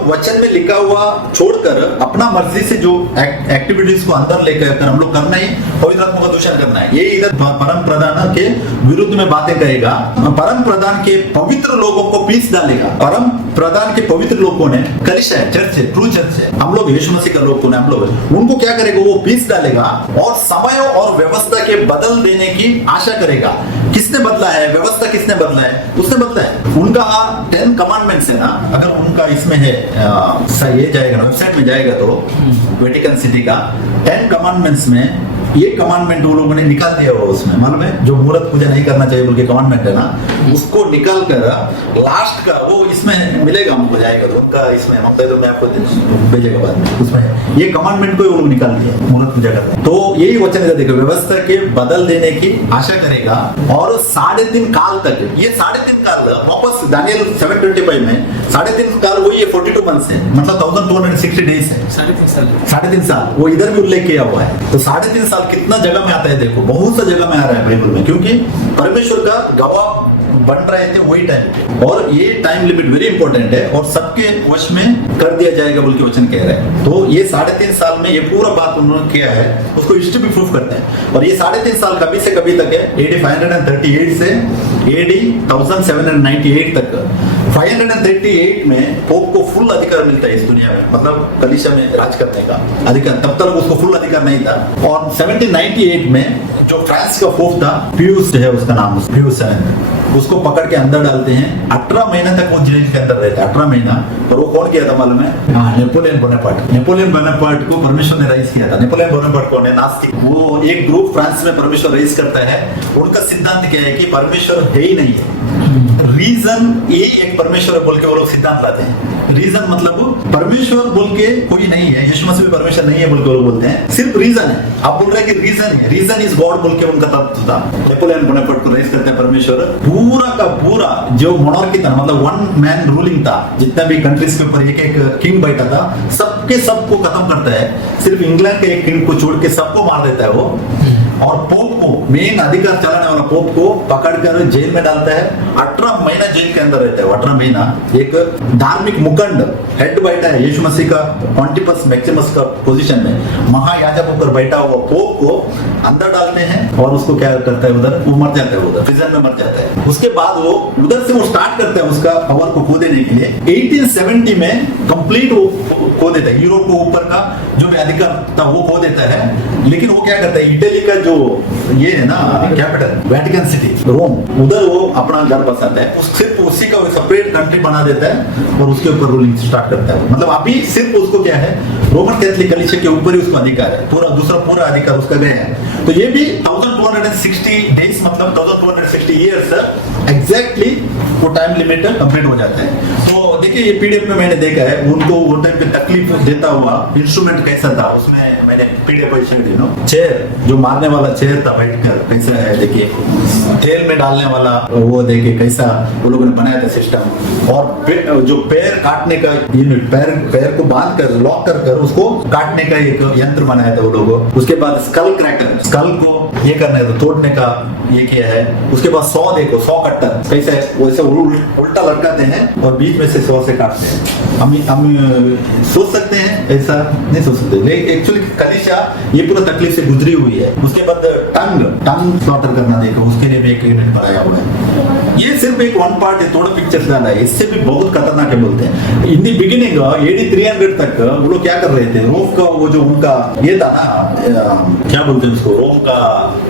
वचन में लिखा हुआ छोड़कर अपना मर्जी से जो एक्टिविटीज को अंदर लेकर हम लोग करना ही पवित्र आत्मा का दूषण करना है। ये इधर परम प्रधान के विरुद्ध में बातें करेगा, परम प्रधान के पवित्र लोगों को पीस डालेगा। परम प्रधान के पवित्र लोगों ने, कलीसिया है, चर्च है, ट्रू चर्च है, हम लोग यीशु मसीह का लोग कौन है, हम लोग, उनको क्या करेगा, वो पीस डालेगा और समय और व्यवस्था के बदल देने की आशा करेगा। किसने बदला है व्यवस्था? किसने बदला है? उसने बदला है। उनका 10 कमांडमेंट्स है ना, अगर उनका इसमें है ये जाएगा ना, वेबसाइट में जाएगा तो वेटिकन सिटी का 10 कमांडमेंट्स में ये कमांडमेंट वो लोगों ने निकाल दिया हुआ उसमें, मालूम है? जो मूर्त पूजा नहीं करना चाहिए बोल के कमांडमेंट है ना, उसको निकाल कर लास्ट का वो इसमें मिलेगा, हमको जाएगा तो उनका इसमें हम तो मैं आपको भेजेगा बाद में, उसमें ये कमांडमेंट को वो लोग निकाल दिया मूर्त पूजा करते हैं। तो यही वचन है, देखो, व्यवस्था के बदल देने की आशा करेगा और 3.5 काल तक, ये 3.5 काल वापस दानियल 7:25 में 3.5 काल वही है, 42 मंथ्स है, मतलब 1260 डेज है, 3.5 साल वो इधर भी उल्लेख किया हुआ है। तो 3.5 साल कितना जगह में आता है, देखो बहुत सा जगह में आ रहा है बाइबल में, क्योंकि परमेश्वर का गवाह बन रहे थे वही टाइम, और ये टाइम लिमिट वेरी इंपॉर्टेंट है और सबके वश में कर दिया जाएगा बोल के वचन कह रहे हैं। तो ये 3.5 साल में ये पूरा बात उन्होंने किया है, उसको हिस्ट्री भी प्रूफ करते हैं। और ये 3.5 साल कभी से कभी तक है, AD 538 से AD 1798 तक। 538 में पोप को फुल अधिकार मिलता है इस दुनिया में, मतलब कलीसिया में राज करने का अधिकार, तब तक उसको फुल अधिकार नहीं था। और 1798 में जो फ्रांस का पोप था, पियूस है उसका नाम, पियूस 7, उसको पकड़ के अंदर डालते हैं। 18 महीने तक वो जेल के अंदर रहते, 18 महीना। और वो कौन किया था मालूम है? Napoleon Bonaparte. नेपोलियन बोनापार्ट को परमेश्वर ने राइज किया था। नेपोलियन बोनापार्ट कौन है? नास्तिक। वो एक ग्रुप फ्रांस में परमेश्वर राइज करता है, उनका सिद्धांत क्या है कि परमेश्वर है ही नहीं है, रीजन ये एक परमेश्वर बोल के वो लोग सिद्धांत लाते हैं। रीजन मतलब परमेश्वर बोल के कोई नहीं है, यीशु मसीह में परमेश्वर नहीं है बोल के लोग बोलते हैं, सिर्फ रीजन है। आप बोल रहे हैं कि रीजन है, रीजन इज गॉड बोल के उनका तत्व था। नेपोलियन बोनापार्ट को रेस करते हैं परमेश्वर, पूरा का पूरा जो मोनार्की था, मतलब वन मैन रूलिंग था, जितना भी कंट्रीज के ऊपर एक एक किंग बैठा था, सबके सबको खत्म करता है, सिर्फ इंग्लैंड के एक किंग को छोड़ के सबको मार देता है वो। और पोप को, मेन अधिकार चलाने वाला पोप को पकड़कर जेल में डालता है, 18 महीना जेल के अंदर रहता है। 18 महीना एक धार्मिक मुखंड हेड बैठा है यीशु मसीह का पॉन्टिपस मैक्सिमस का पोजीशन में, महायाजक होकर बैठा हुआ पोप को अंदर डालते हैं और उसको क्या करता है, उधर वो मर जाता है, उधर प्रिजन में मर जाता है। उसके बाद वो उधर से वो स्टार्ट करता है उसका पावर को खो देने के लिए। 1870 में कंप्लीट वो खो देता है, यूरोप को ऊपर का जो भी अधिकार था वो खो देता है। लेकिन वो क्या करता है, इटली का जो ये है ना कैपिटल वेटिकन सिटी रोम, उधर वो अपना घर बसाता है, सिर्फ उसी का सेपरेट कंट्री बना देता है और उसके ऊपर रूलिंग स्टार्ट करता है। मतलब अभी सिर्फ उसको क्या है, रोमन कैथोलिक कलीसिया के ऊपर ही उसको अधिकार है, पूरा दूसरा पूरा अधिकार उसका गया है। तो ये भी 1260 डेज मतलब 1260 ईयर्स एग्जैक्टली वो टाइम लिमिट कंप्लीट हो जाता है। तो देखिए ये पीडीएफ में मैंने देखा है, उनको वो टाइम पे तकलीफ देता हुआ इंस्ट्रूमेंट कैसा था, उसमें मैंने पीडीएफ चेयर जो मारने वाला चेयर था बैठकर कैसा है, देखिए तेल में डालने वाला वो देखिए कैसा वो लोगों ने बनाया था सिस्टम। और जो पैर काटने का यूनिट, पैर को बांध कर लॉक कर उसको काटने का एक यंत्र बनाया था वो लोगों। उसके बाद स्कल क्रैकर, स्कल को ये करने का तोड़ने का ये किया है। उसके बाद सौ देखो, सौ कट्टर कैसे वैसे उल्टा लटकाते हैं और बीच में से सौ से काटते हैं। हम सोच सकते हैं, ऐसा नहीं सोच सकते, लेकिन एक्चुअली कलीसिया ये पूरा तकलीफ से गुजरी हुई है। उसके बाद टंग स्लॉटर करना देखो, उसके लिए भी एक यूनिट बनाया हुआ है। ये सिर्फ एक वन पार्ट है, थोड़ा पिक्चर्स डाला है, इससे भी बहुत खतरनाक है बोलते हैं। इन दी बिगिनिंग AD 300 तक वो लोग क्या कर रहे थे, रोम का वो जो उनका ये था ना, क्या बोलते हैं उसको, रोम का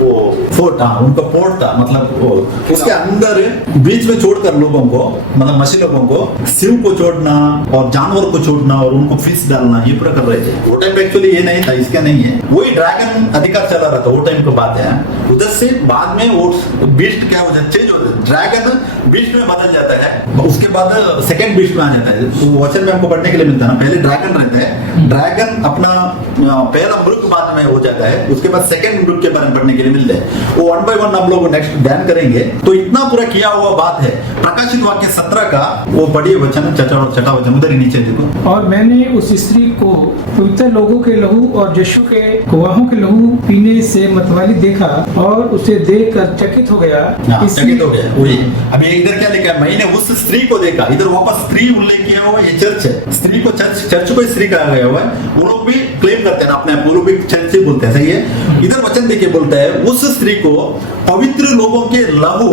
वो फोर्ट, उनका फोर्ट था, मतलब वो उसके अंदर बीच में छोड़कर लोगों को, मतलब मछली लोगों को सिर को छोड़ना और जानवर को छोड़ना और उनको फिश डालना, ये पूरा कर रहे थे। वो टाइम एक्चुअली ये नहीं था, इसका नहीं है, वही ड्रैगन अधिकार चला रहा था वो टाइम की बात है। उधर से बाद में वो बीस्ट क्या हो जाता, चेंज हो जाता, ड्रैगन बीस्ट में बदल जाता है, उसके बाद सेकंड बीस्ट में आ जाता है। तो वचन में हमको पढ़ने के लिए मिलता है ना, पहले ड्रैगन रहता है, ड्रैगन अपना पहला मृग बाद में हो जाता है, उसके बाद सेकंड मृग के बारे में पढ़ने के लिए मिलता है। वो 1 by 1 हम लोग नेक्स्ट ध्यान करेंगे। तो इतना पूरा किया हुआ बात है। प्रकाशित वाक्य 17 का वो पढ़िए वचन, छठा वचन उधर ही नीचे देखो। और मैंने उस स्त्री को पवित्र लोगों के लहू और यीशु के गवाहों के लहू पीने से मतवाली देखा और उसे देखकर चकित हो गया। चकित हो गया, वही अभी इधर क्या लिखा है, मैंने उस स्त्री को देखा, इधर वापस स्त्री उल्लेख किया हुआ, ये चर्च है, स्त्री को चर्च को स्त्री कहा गया हुआ है। वो लोग भी क्लेम करते हैं अपने आप, वो लोग भी चर्च से बोलते हैं, सही है। इधर वचन देखिए बोलता है, उस स्त्री को पवित्र लोगों के लहू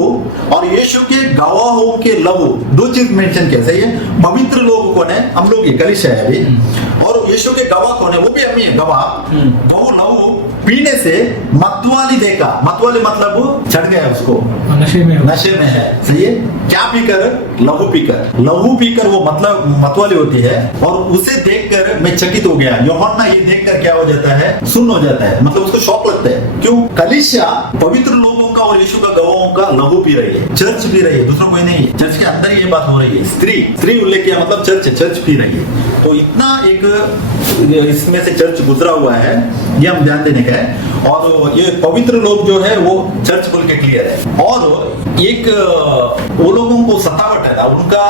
और यीशु के गवाहों के लहू, दो चीज मेंशन किया, सही है। पवित्र लोग कौन है, हम लोग ये कलीसिया है अभी, और यीशु के गवाह कौन है, वो भी हम ही है गवाह। वो लहू पीने से मतवाली देखा, मतवाली मतलब वो चढ़ गया उसको, नशे में है, सही है। क्या पीकर, लहू पीकर वो मतलब मतवाली होती है। और उसे देखकर मैं चकित हो गया। यूहन्ना ये देखकर क्या हो जाता है, सुन्न हो जाता है, मतलब उसको शौक लगता है। क्यों, कलीसिया पवित्र लोगों का और यीशु का गवाहों का लहू पी रही है, चर्च पी रही है, दूसरा कोई नहीं है। चर्च के अंदर ये बात हो रही है, स्त्री उल्लेख किया मतलब चर्च पी रही है। तो इतना एक इसमें से चर्च गुजरा हुआ है, ये हम ध्यान देने का है। और ये पवित्र लोग जो है वो चर्च बोल के क्लियर है। और एक वो लोगों को सतावट है ना उनका,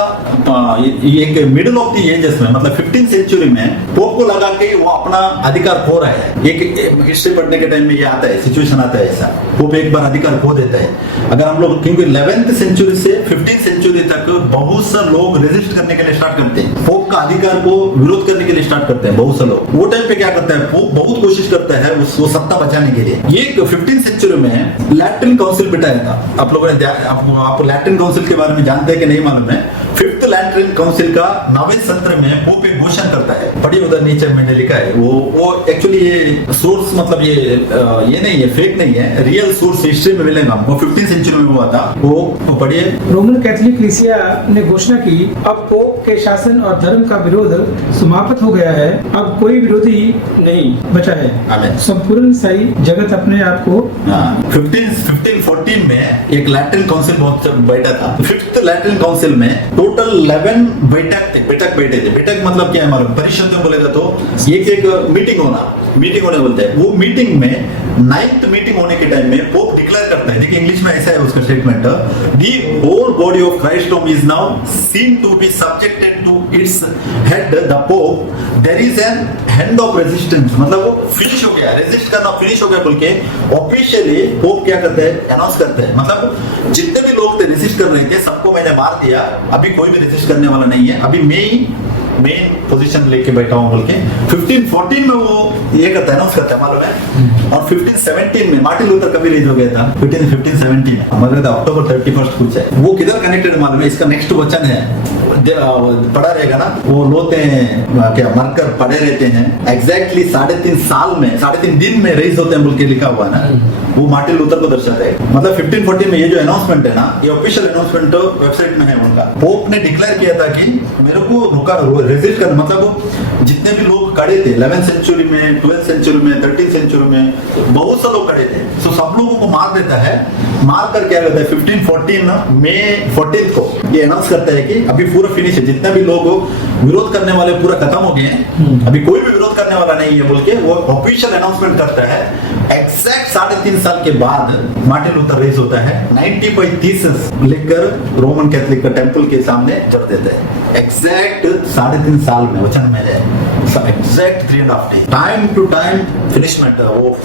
एक मिडिल ऑफ द एजेस में, मतलब 15th सेंचुरी में पोप को लगा के वो अपना अधिकार खो रहा है। एक हिस्ट्री पढ़ने के टाइम में ये आता है, सिचुएशन आता है ऐसा, पोप एक बार अधिकार खो देता है। अगर हम लोग, क्योंकि 11th सेंचुरी से 15th सेंचुरी तक बहुत से लोग रेजिस्ट करने के लिए स्टार्ट करते हैं, पोप का अधिकार को विरोध करने के लिए स्टार्ट करते हैं बहुत से लोग। वो टाइम पे क्या करता है, पोप बहुत कोशिश करता है उसको सत्ता बचाने के लिए। ये 15th सेंचुरी में लैटिन काउंसिल बिठाया था। आप लोगों ने आप लैटिन काउंसिल के बारे में जानते हैं कि नहीं मालूम है। 5th लैटिन काउंसिल का 9वें सत्र में पोप एक घोषणा करता है, पढ़िए उधर नीचे मैंने लिखा है। वो एक्चुअली ये सोर्स मतलब ये नहीं है, फेक नहीं है, रियल सोर्स हिस्ट्री में मिलेगा हमको। 15th सेंचुरी में हुआ था वो पढ़िए। रोमन कैथोलिक कलीसिया ने घोषणा की, अब पोप पोप के शासन और धर्म का विरोध समाप्त हो गया है। अब कोई विरोधी नहीं बचा है। आमीन। संपूर्ण ईसाई जगत अपने आप को 1514 में एक लैटिन काउंसिल बहुत बैठा था। फिफ्थ लैटिन काउंसिल में टोटल 11 बैठक बैठे थे। बैठक मतलब क्या है हमारा परिषद में बोलेगा तो एक मीटिंग होने बोलते हैं। वो मीटिंग में 9th मीटिंग होने के टाइम में पोप डिक्लेयर करता है, देखिए इंग्लिश में ऐसा है उसका statement, the whole body of Christ home is now seen to be subjected to its head the pope, there is an hand of resistance, मतलब वो फिनिश हो गया, रेजिस्ट करना फिनिश हो गया बोल के ऑफिशियली पोप क्या करते हैं, अनाउंस करते हैं। मतलब जितने भी लोग थे रेजिस्ट कर रहे थे सबको मैंने मार दिया, अभी कोई भी रेजिस्ट करने वाला नहीं है, अभी मैं ही मेन पोजीशन लेके बैठा हूं बोल के 1514 में वो ये करता है, अनाउंस करता है मालूम है। और 1517 में मार्टिन लूथर कभी रेज हो गया था 1517 मतलब अक्टूबर 31 कुछ है। वो किधर कनेक्टेड मालूम है, इसका नेक्स्ट वचन है पढ़ा रहेगा ना, वो लोते हैं क्या मरकर पड़े रहते हैं, एग्जैक्टली 3.5 साल में 3.5 दिन में रेज होते हैं बोल के लिखा हुआ है ना, वो मार्टिन लूथर को दर्शाता है। मतलब 1514 में ये जो अनाउंसमेंट है ना, ये ऑफिशियल अनाउंसमेंट वेबसाइट में है उनका। पोप ने डिक्लेयर किया था कि मेरे को रुका रेजिस्ट करना, मतलब जितने भी लोग खड़े थे 11th सेंचुरी में, 12th सेंचुरी में, 13th सेंचुरी में बहुत से लोग खड़े थे, तो सब लोगों को मार देता है। मार कर क्या करता है 1514 मई 14 को ये अनाउंस करता है कि अभी पूरा फिनिश है, जितने भी लोग विरोध करने वाले पूरा खत्म हो गए हैं, अभी कोई भी विरोध करने वाला नहीं है बोल के वो ऑफिशियल अनाउंसमेंट करता है। एग्जैक्ट 3.5 साल के बाद मार्टिन लूथर रेज होता है, 95 थीसिस लेकर रोमन कैथोलिक टेंपल के सामने चढ़ देता है। एग्जैक्ट 3.5 साल में वचन में है, exact 3.5 day, time to time finishment, वो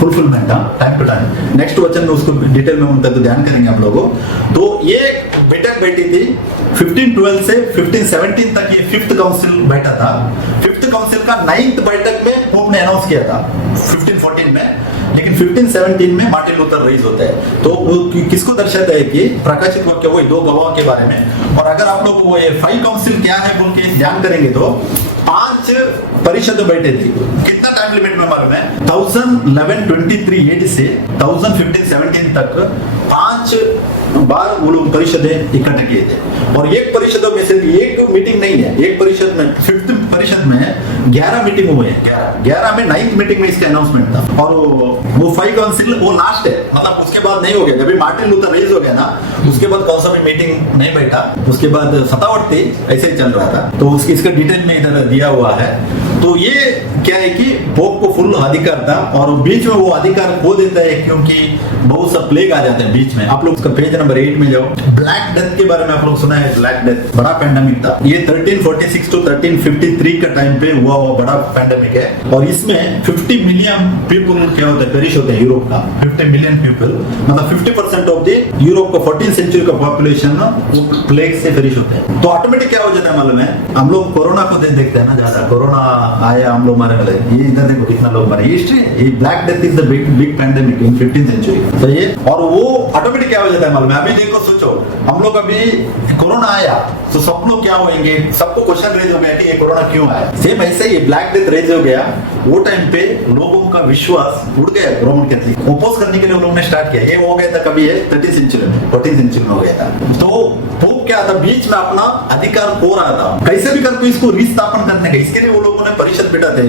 fulfilment, time to time. Next वचन में उसको डिटेल में उनका तो ध्यान करेंगे हम लोगों। तो ये बैठक बैठी थी 1512 से 1517 तक, ये 5th काउंसिल बैठा था। 5th काउंसिल का 9th बैठक में पोप ने अनाउंस किया था 1514 में, लेकिन 1517 में मार्टिन लूथर रेज होता है। तो वो किसको दर्शाता है कि प्रकाशित वाक्य वही 2 गवाहों के बारे में। और अगर आप लोग वो ये 5 काउंसिल क्या है बोल के ध्यान करेंगे तो 5 परिषद बैठे थे। कितना टाइम लिमिट में मालूम है, 1123 AD से 1015-17 तक 5 बार वो लोग परिषदें इकट्ठे किए थे। और एक परिषदों में सिर्फ एक मीटिंग नहीं है, एक परिषद में 5th परिषद में 11 मीटिंग हुए हैं। 11 में 9th मीटिंग में इसका अनाउंसमेंट था। और वो 5 काउंसिल वो लास्ट है, मतलब उसके बाद नहीं हो गया। जब मार्टिन लूथर रेज हो गया ना, उसके बाद कौन सा भी मीटिंग नहीं बैठा, उसके बाद सतावट थी, ऐसे ही चल रहा था। तो उसकी इसका डिटेल में इधर दिया हुआ है। तो ये क्या है कि पोप को फुल अधिकार था, और बीच में वो अधिकार खो देता है क्योंकि बहुत सा प्लेग आ जाते हैं बीच में। आप लोग उसका पेज नंबर 8 में जाओ। ब्लैक डेथ के बारे में आप लोग सुना है, ब्लैक डेथ बड़ा पैंडेमिक था। ये 1346 to 1353 का टाइम पे हुआ बड़ा पैंडेमिक है। और इसमें 50 मिलियन पीपल क्या होता है, पेरिश होते हैं यूरोप का। 50 मिलियन पीपल मतलब 50% ऑफ द यूरोप का 14th सेंचुरी का पॉपुलेशन प्लेग से पेरिश होते हैं। तो ऑटोमेटिक क्या हो जाता है मालूम है, हम लोग कोरोना को देखते हैं ना, ज्यादा कोरोना आया हम लोग मारे वाले, ये इधर देखो कितना लोग मरे, हिस्ट्री। ये black death is the big pandemic in 15th century. सही है। और वो ऑटोमेटिक क्या हो जाता है मालूम है, अभी देखो सोचो, हम लोग अभी कोरोना आया तो सब लोग क्या होंगे, सबको क्वेश्चन रेज हो गया कि ये कोरोना क्यों आया। सेम ऐसे ही ब्लैक डेथ रेज हो गया, वो टाइम पे लोगों का विश्वास उड़ गया रोमन कैथोलिक, ओपोज करने के लिए लोगों ने स्टार्ट किया। ये हो गया था कभी है 13th सेंचुरी में, 14th सेंचुरी में हो गया था। तो पोप क्या था, बीच में अपना अधिकार खो रहा था, कैसे भी करके इसको रिस्थापन करने का। इसके लिए वो लोगों ने परिषद बिठाए थे,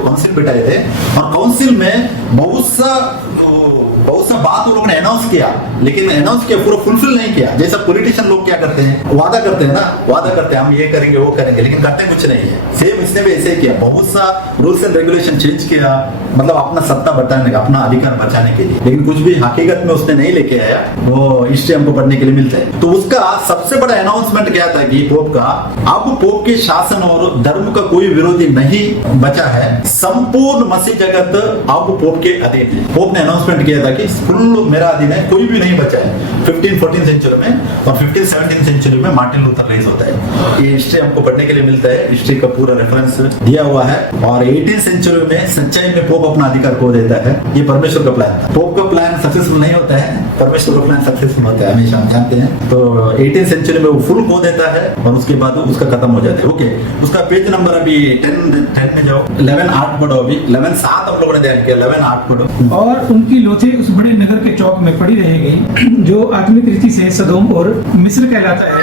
काउंसिल बिठाए थे। और काउंसिल में बहुत सा बात वो लोगों ने अनाउंस किया, लेकिन अनाउंस किया पूरा फुलफिल नहीं किया। जैसा पॉलिटिशियन लोग क्या करते हैं, वादा करते हैं ना, वादा करते हैं हम ये करेंगे वो करेंगे, लेकिन करते कुछ नहीं है। सेम इसने भी ऐसे ही किया, बहुत सा रूल्स एंड रेगुलेशन चेंज किया, मतलब अपना सत्ता बचाने का, अपना अधिकार बचाने के लिए, लेकिन कुछ भी हकीकत में उसने नहीं लेके आया। वो हिस्ट्री हमको पढ़ने के लिए मिलता है। तो उसका सबसे बड़ा अनाउंसमेंट क्या था कि पोप का, अब पोप के शासन और धर्म का कोई विरोधी नहीं बचा है, संपूर्ण मसीह जगत अब पोप के अधीन है। पोप ने अनाउंसमेंट किया था कि फुल मेरा अधीन है, कोई भी नहीं बचा है। 15-14 सेंचुरी में और 15-17 सेंचुरी में मार्टिन लूथर रेज होता है। ये हिस्ट्री हमको पढ़ने के लिए मिलता है, हिस्ट्री का पूरा रेफरेंस दिया हुआ है। और 18th सेंचुरी में सच्चाई में पोप अपना अधिकार खो देता है। ये परमेश्वर का प्लान था। पोप का प्लान सक्सेसफुल नहीं होता है, परमेश्वर का प्लान सक्सेसफुल होता है, हमेशा हम जानते हैं। तो 18th सेंचुरी में वो फुल खो देता है और उसके बाद उसका खत्म हो जाता है। ओके, उसका पेज नंबर अभी 10 में जाओ, 11 8 पढ़ो। अभी 11 7 हम लोगों ने ध्यान किया, 11 8 पढ़ो। और उनकी लोथी उस बड़े नगर के चौक में पड़ी रहेगी जो आत्मिक रीति से सदोम और मिस्र कहलाता है,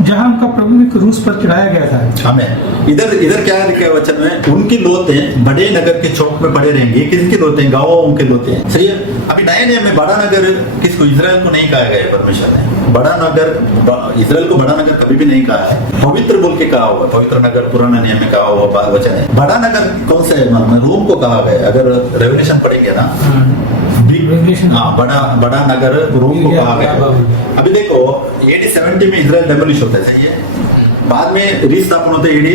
जहां उनका प्रभु भी क्रूस पर चढ़ाया गया था। हमें इधर क्या लिखा है वचन में, उनकी लोतें बड़े नगर के चौक में पड़े रहेंगे। किसकी लोतें? गाँवों के लोतें। सही है। अभी नए नियम में बड़ा नगर किसको? इजराइल को नहीं कहा गया है परमेश्वर ने। बड़ा नगर, इजराइल को बड़ा नगर कभी भी नहीं कहा है। पवित्र बोल के कहा हुआ, पवित्र नगर पुराना नियम में कहा हुआ वचन है। बड़ा नगर कौन सा है? रोम को कहा गया। अगर रेवल्यूशन पढ़ेंगे ना, हाँ, बड़ा नगर रोम को कहा गया। अभी देखो AD 70 में इजराइल डेमोलिश होता है। सही है। बाद में रिस्थापन होता है AD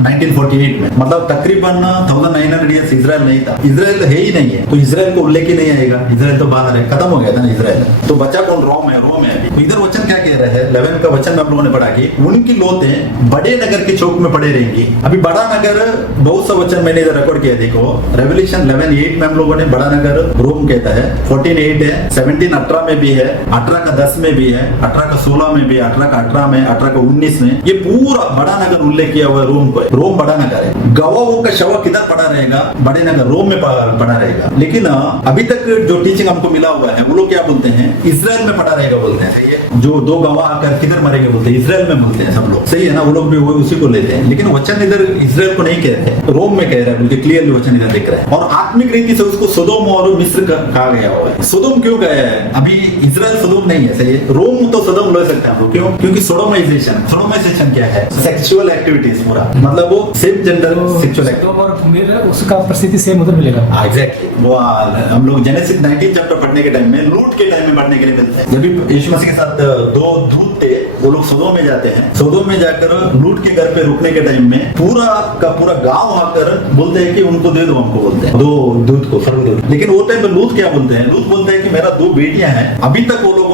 1948 में। मतलब तकरीबन 1900 ईयर्स इजराइल नहीं था। इजराइल है ही नहीं है, तो इजराइल को उल्लेख ही नहीं आएगा। इजराइल तो बाहर है, खत्म हो गया था ना इजराइल। तो बचा कौन? रोम है। रोम है। तो इधर वचन क्या कह रहा है? 11 का वचन में हम लोगों ने पढ़ा कि उनकी लोतें बड़े नगर के चौक में पड़े रहेंगी। अभी बड़ा नगर, बहुत सा वचन मैंने इधर रिकॉर्ड किया। देखो रेवल्यूशन 11:8 में हम लोगों ने बड़ा नगर रोम कहता है। 14:8 है, 17:18 में भी है, 18 का 10 में भी है, 18 का 16 में भी, 18 का 18 में, 18 का 19 में, ये पूरा बड़ा नगर उल्लेख किया हुआ है। रोम को, रोम बड़ा नगर है। गवाहों का शव किधर पड़ा रहेगा? बड़े नगर रोम में पड़ा रहेगा। लेकिन अभी तक जो टीचिंग हमको मिला हुआ है, वो लोग क्या बोलते हैं? इजराइल में पड़ा रहेगा बोलते हैं। सही है। जो दो गवाह आकर किधर मरेंगे बोलते हैं? इजराइल में बोलते हैं सब लोग। सही है ना। वो लोग भी उसी को लेते हैं। लेकिन वचन इधर इजराइल को नहीं कह रहे, रोम में कह रहा है, बल्कि क्लियरली वचन इधर दिख रहा है। और आत्मिक रीति से उसको सदोम और मिस्र कहा गया हुआ है। सदोम क्यों कहा है? अभी इजराइल सदोम नहीं है। सही है। रोम तो सदोम ले सकते हैं हम लोग। क्यों? क्योंकि सोडोमाइजेशन क्या है? सेक्सुअल एक्टिविटीज पूरा, मतलब वो सेम जेंडर सेक्सुअल एक्टिविटी, और मेरा उसका परिस्थिति सेम उधर मिलेगा। एग्जैक्टली। वो हम लोग जेनेसिस 19 चैप्टर पढ़ने के टाइम में, लूट के टाइम में पढ़ने के लिए मिलते हैं। जब भी यीशु मसीह के साथ दो दूत थे, वो लोग सदोम में जाते हैं। सदोम में जाकर लूट के घर पे रुकने के टाइम में पूरा का पूरा गांव आकर बोलते हैं कि उनको दे दो, हमको बोलते हैं, दो दूत को, सर्वदूत। लेकिन वो टाइम पे लूत क्या बोलते हैं? लूत बोलते हैं कि मेरा 2 बेटियां हैं, अभी तक वो लोग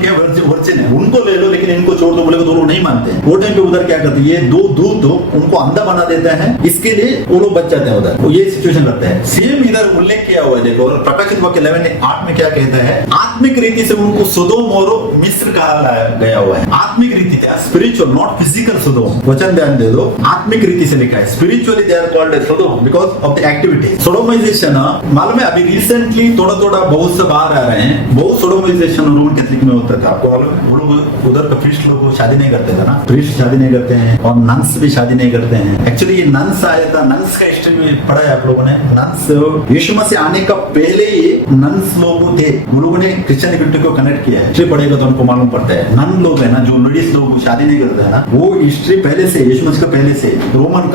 क्या वर्जिन है, उनको ले लो, लेकिन इनको छोड़ दो। बोले तो लोग नहीं मानते हैं। वो टाइम पे उधर क्या करते हैं? ये 2 दूत उनको अंधा बना देते हैं, इसके लिए वो लोग बच जाते हैं उधर। तो ये सिचुएशन रहता है। सेम इधर उल्लेख किया हुआ है। देखो प्रकाशित वाक्य 11:8 में क्या कहता है? आत्मिक रीति से उनको सदोम और मिस्र कहा गया हुआ है। आत्मिक रीति से, स्पिरिचुअल, नॉट फिजिकल सदोम। वचन ध्यान दे दो, आत्मिक रीति से लिखा है। Spiritually they are called as Sodom because of the activity. Sodomization मालूम है? अभी रिसेंटली थोड़ा बहुत से बाहर आ रहे हैं। बहुत सोडोमाइजेशन रोमन कैथोलिक में होता था, आपको मालूम है? वो लोग उधर का प्रीस्ट लोग शादी नहीं करते थे ना, प्रीस्ट शादी नहीं करते हैं, और नन्स भी शादी नहीं करते हैं। एक्चुअली ये नन्स आया था, नन्स का हिस्ट्री में पढ़ा है आप लोगों ने। नन्स यीशु मसीह आने का पहले ही नन्स लोग थे, वो लोगों ने क्रिश्चियनिटी को कनेक्ट किया है। हिस्ट्री पढ़ेगा तो उनको मालूम पड़ता है। नन लोग है ना, जो लेडीज लोग शादी नहीं करते हैं ना, वो हिस्ट्री पहले से, यीशु मसीह का पहले से रोमन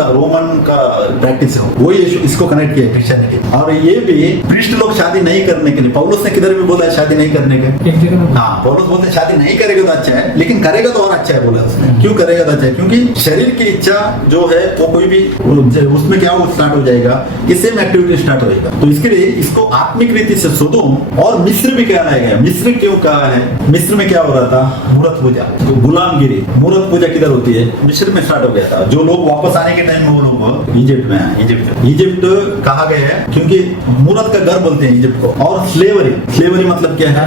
का प्रैक्टिस है, वो इसको कनेक्ट किया क्रिश्चियनिटी। और ये भी प्रीस्ट लोग शादी नहीं करने के लिए, पौलुस ने किधर भी बोला है शादी नहीं करने के। हाँ, पौलुस बोलते हैं शादी नहीं करेगा तो अच्छा है, लेकिन करेगा तो और अच्छा है बोला उसने। क्यों करेगा तो अच्छा है? क्योंकि शरीर की इच्छा जो है वो कोई भी उसमें क्या वो स्टार्ट हो जाएगा, ये सेम एक्टिविटी स्टार्ट होएगा। तो इसके लिए इसको आत्मिक रीति से सदोम और मिस्र भी कहलाया गया। मिस्र क्यों कहा है? मिस्र में क्या हो रहा था? मूर्त पूजा, गुलामगिरी। मूर्त पूजा किधर होती है? मिस्र में स्टार्ट हो गया था। जो लोग वापस आने के टाइम में वो लोग इजिप्ट में आए। इजिप्ट कहा गया है क्योंकि मूर्त का घर बोलते हैं इजिप्ट को। और स्लेवरी मतलब क्या है?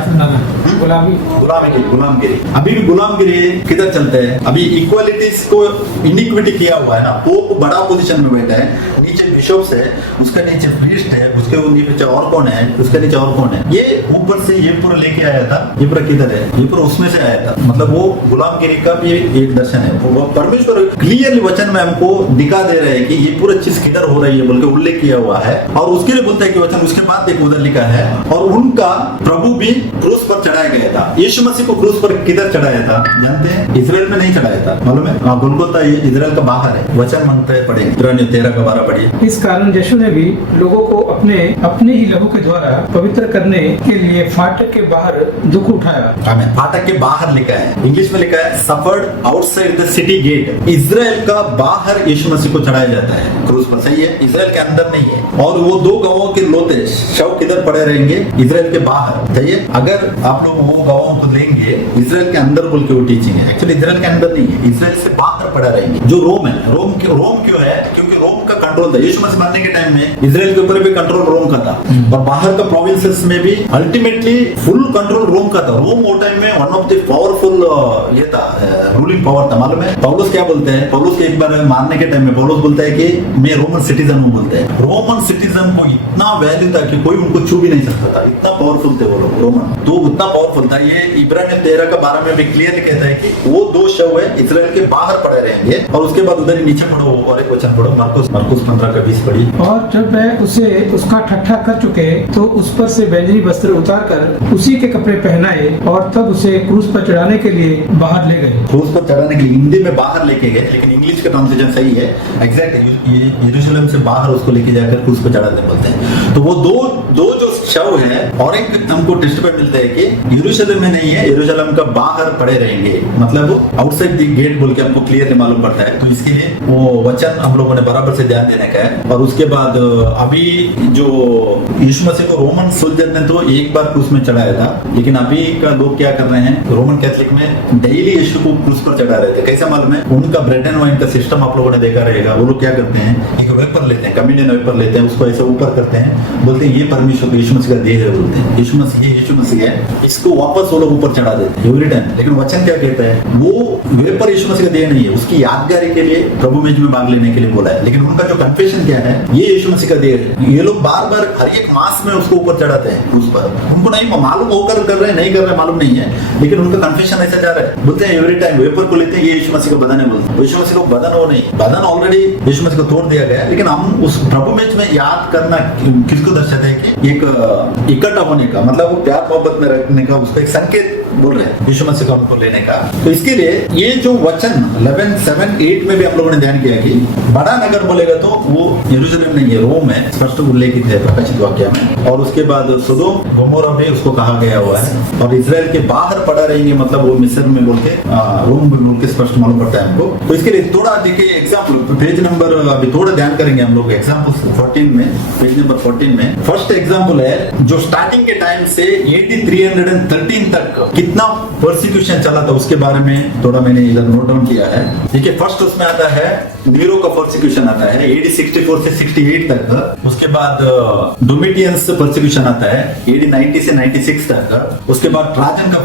गुलामगिरी। अभी भी गुलामगिरी किधर चलता है? अभी इक्वालिटीज को इनिक्विटी किया हुआ है ना। पोप बड़ा पोजीशन में बैठा है, नीचे बिशप्स है, उसके नीचे प्रीस्ट है, उसके नीचे और कौन है, उसके नीचे और कौन है। ये ऊपर से ये पूरा लेके आया था। ये पूरा किधर है? ये पूरा उसमें से आया था। मतलब वो गुलामगिरी का भी एक दर्शन है। वो परमेश्वर क्लियरली वचन में हमको दिखा दे रहे हैं कि ये पूरा चीज किधर हो रही है बोल के उल्लेख किया हुआ है। और उसके लिए बोलते हैं कि वचन, उसके बाद देखो उधर लिखा है, और उनका प्रभु भी क्रूस पर चढ़ाया गया था। यीशु मसीह को क्रूस पर किधर चढ़ाया था जानते हैं? इजराइल में नहीं चढ़ाया था, मालूम है? गोलगोथा ये इजराइल का बाहर है। वचन मांगते हैं, पढ़ेंगे 13:12 पढ़िए। इस कारण यीशु ने भी लोगों को अपने ही लहू के द्वारा पवित्र करने के लिए फाटक के बाहर दुख उठाया। आमीन। फाटक के बाहर लिखा है, इंग्लिश में लिखा है suffered outside the city gate. Israel का बाहर यीशु मसीह को चढ़ाया जाता है क्रूस पर। सही है? इजराइल के अंदर नहीं है। और वो 2 गवाहों के लोते शव किधर पड़े रहेंगे? इजराइल के बाहर। सही है? अगर आप लोग वो गवाहों को लेंगे, इजराइल के अंदर बोल के वो टीचिंग है। एक्चुअली इजराइल के अंदर नहीं है, इजराइल से बाहर पड़ा रहेंगे। जो रोम है, रोम क्यों है? क्योंकि रोम का कंट्रोल था। यीशु मसीह मरने के टाइम में इजराइल के ऊपर भी कंट्रोल रोम का था और बाहर का प्रोविंसेस में भी अल्टीमेटली फुल कंट्रोल रोम का था। रोम वो टाइम में वन ऑफ द पावरफुल ये था, रूलिंग पावर था। मालूम है पौलुस क्या बोलते हैं? पौलुस के एक बार मारने के टाइम में पौलुस बोलता है कि मैं रोमन सिटीजन हूँ बोलते हैं। रोमन सिटीजन को इतना वैल्यू था कि कोई उनको छू भी नहीं सकता था, इतना पावरफुल थे वो लोग रोमन। तो उतना पावरफुल था। ये इब्रानियों 13 का 12 में भी क्लियरली कहता है कि वो 2 शव है इजराइल के बाहर पड़े रहेंगे। और उसके बाद उधर ही नीचे पढ़ो और एक वचन पढ़ो, मरकुस 15 का 20 पढ़ी। और जब वह उसे उसका ठट्ठा कर चुके तो उस पर से बैंजनी वस्त्र उतार कर उसी के कपड़े पहनाए और तब उसे क्रूस पर चढ़ाने के लिए बाहर ले गए। क्रूस पर चढ़ाने के लिए हिंदी में बाहर लेके गए, लेकिन इंग्लिश का ट्रांसलेशन सही है एग्जैक्ट। ये यरूशलेम से बाहर उसको लेके जाकर क्रूस पर चढ़ाने बोलते हैं। तो वो दो जो शव है और एक हमको टेस्ट पे मिलता है कि यरूशलेम में नहीं है, यरूशलेम का बाहर पड़े रहेंगे, मतलब आउटसाइड द गेट बोल के हमको क्लियरली मालूम पड़ता है। तो इसके लिए वो वचन हम लोगों ने बराबर से ध्यान देने का है। और उसके बाद अभी जो यीशु मसीह को रोमन सोल्जर ने तो एक बार क्रूस में चढ़ाया था, लेकिन अभी का लोग क्या कर रहे हैं, रोमन कैथलिक में डेली यीशु को क्रूस पर चढ़ा रहे थे। कैसा मालूम है? उनका ब्रेड एंड वाइन का सिस्टम आप लोगों ने देखा रहेगा। वो लोग क्या करते हैं, एक वेपर लेते हैं, कम्युनियन वेपर लेते हैं, उसको ऐसे ऊपर करते हैं, बोलते हैं ये परमेश्वर यीशु मसीह का देह है, बोलते हैं यीशु मसीह है, इसको वापस वो लोग ऊपर चढ़ा देते हैं एवरी टाइम। लेकिन वचन क्या कहता है, वो वेपर यीशु मसीह का देह नहीं है, उसकी यादगारी के लिए प्रभु मेज में भाग लेने के लिए बोला है। लेकिन उनका जो कन्फेशन क्या है, ये यीशु मसीह का देह है। ये लोग बार बार हर एक मास में उसको ऊपर चढ़ाते हैं उस पर। उनको नहीं मालूम होकर कर रहे हैं नहीं कर रहे मालूम नहीं है, लेकिन उनका कन्फेशन ऐसा जा रहा है। बोलते हैं एवरी टाइम वेपर को लेते हैं, ये यीशु मसीह का बदन है बोलते हैं। यीशु मसीह को बदन वो नहीं, बदन ऑलरेडी यीशु मसीह को तोड़ दिया गया, लेकिन हम उस प्रभु मेज में याद करना किसको दर्शाते हैं कि एक इकट्ठा होने का, मतलब वो प्यार मोहब्बत में रखने का, उसको एक संकेत बोल रहे हैं यीशु मसीह को हमको लेने का। तो इसके लिए ये जो वचन 11, 7, 8 में भी हम लोगों ने ध्यान किया कि बड़ा नगर बोलेगा तो वो यरूशलेम नहीं है, रोम है, स्पष्ट उल्लेखित है प्रकाशित वाक्य में। और उसके बाद सोदोम गोमोरा भी उसको कहा गया हुआ है। और इजराइल के बाहर पड़ा रहेंगे, मतलब वो मिस्र में बोल के रोम में बोल के स्पष्ट मालूम पड़ता है हमको। तो इसके लिए थोड़ा देखिए एग्जाम्पल, पेज नंबर अभी थोड़ा ध्यान करेंगे हम लोग एग्जाम्पल 14 में, पेज नंबर 14 में फर्स्ट एग्जाम्पल है जो स्टार्टिंग के टाइम से AD 313 तक कितना परसिक्यूशन चला था उसके बारे में थोड़ा मैंने इधर नोट डाउन किया है। देखिए फर्स्ट उसमें आता है नीरो का परसिक्यूशन आता है AD 64 से 68 तक। उसके बाद डोमिटियंस परसिक्यूशन आता है AD 90 से 96 तक। उसके बाद ट्राजन का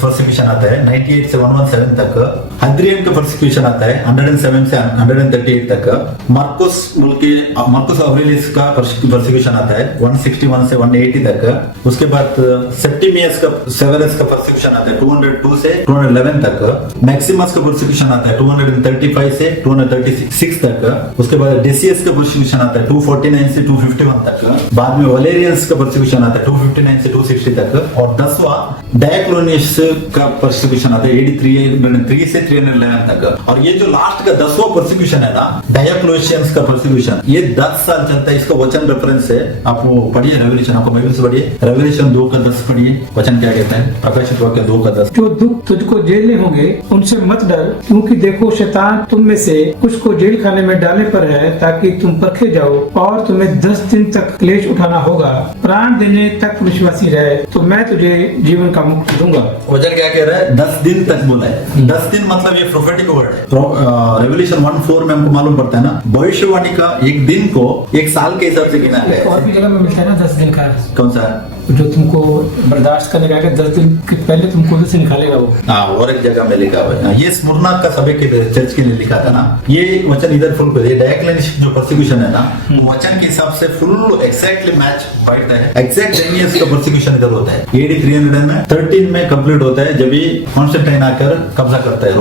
परसिक्यूशन आता है 98 से 117 तक। हद्रियन का परसिक्यूशन आता है 107 से 138 तक। मार्कुस ऑरेलियस का परसिक्यूशन आता है 161 से 180 तक। उसके बाद सेप्टिमियस का सेवेरस का परसिक्यूशन आता है 202 से 211 तक। मैक्सिमस का परसिक्यूशन आता है 235 से 236 तक। उसके बाद डेसियस का परसिक्यूशन आता है 249 से 251 तक। बाद में वलेरियंस का परसिक्यूशन आता है 259 से 260 तक। और 10वां डायक्लोनियस का परसिक्यूशन आता है AD 303 से 311 तक। और ये जो लास्ट का 10वां परसिक्यूशन है ना, डायक्लोशियंस का परसिक्यूशन, ये 10 साल चलता है। इसका वचन रेफरेंस है, आप वो पढ़िए रेवलेशन, आपको बाइबल से पढ़िए, रेवलेशन 2 का 10 पढ़िए, वचन क्या कहता है, प्रकाशित वाक्य 2 का 10। जो दुख तुझको जेलने होंगे उनसे मत डर, क्योंकि देखो शैतान तुम में से कुछ को जेल खाने में डालने पर है, ताकि तुम परखे जाओ और तुम्हें 10 दिन तक क्लेश उठाना होगा। प्राण देने तक विश्वासी रहे तो मैं तुझे जीवन का मुक्ति दूंगा। वचन क्या कह रहा है, 10 दिन तक बोला है। 10 दिन मतलब ये प्रोफेटिक वर्ड है। रेवलेशन 1:4 में हमको मालूम पड़ता है ना, भविष्यवाणी का एक दिन को एक साल के हिसाब से गिना गया है। और भी जगह में मिलता है ना 10 दिन का, कौन सा, जो तुमको बर्दाश्त करने का 10 दिन के पहले तुमको उधर से निकालेगा वो। हाँ, और एक जगह में लिखा हुआ है, ये स्मुरना का सभा के चर्च के लिए लिखा था ना, ये वचन इधर फुल पे डायक्लेनिश जो परसिक्यूशन है ना, वो वचन के हिसाब से फुल एग्जैक्टली मैच बैठता है। एग्जैक्ट जेनियस का परसिक्यूशन इधर होता है AD 313 में कंप्लीट होता है, जब ये कॉन्स्टेंटाइन आकर कब्जा करता है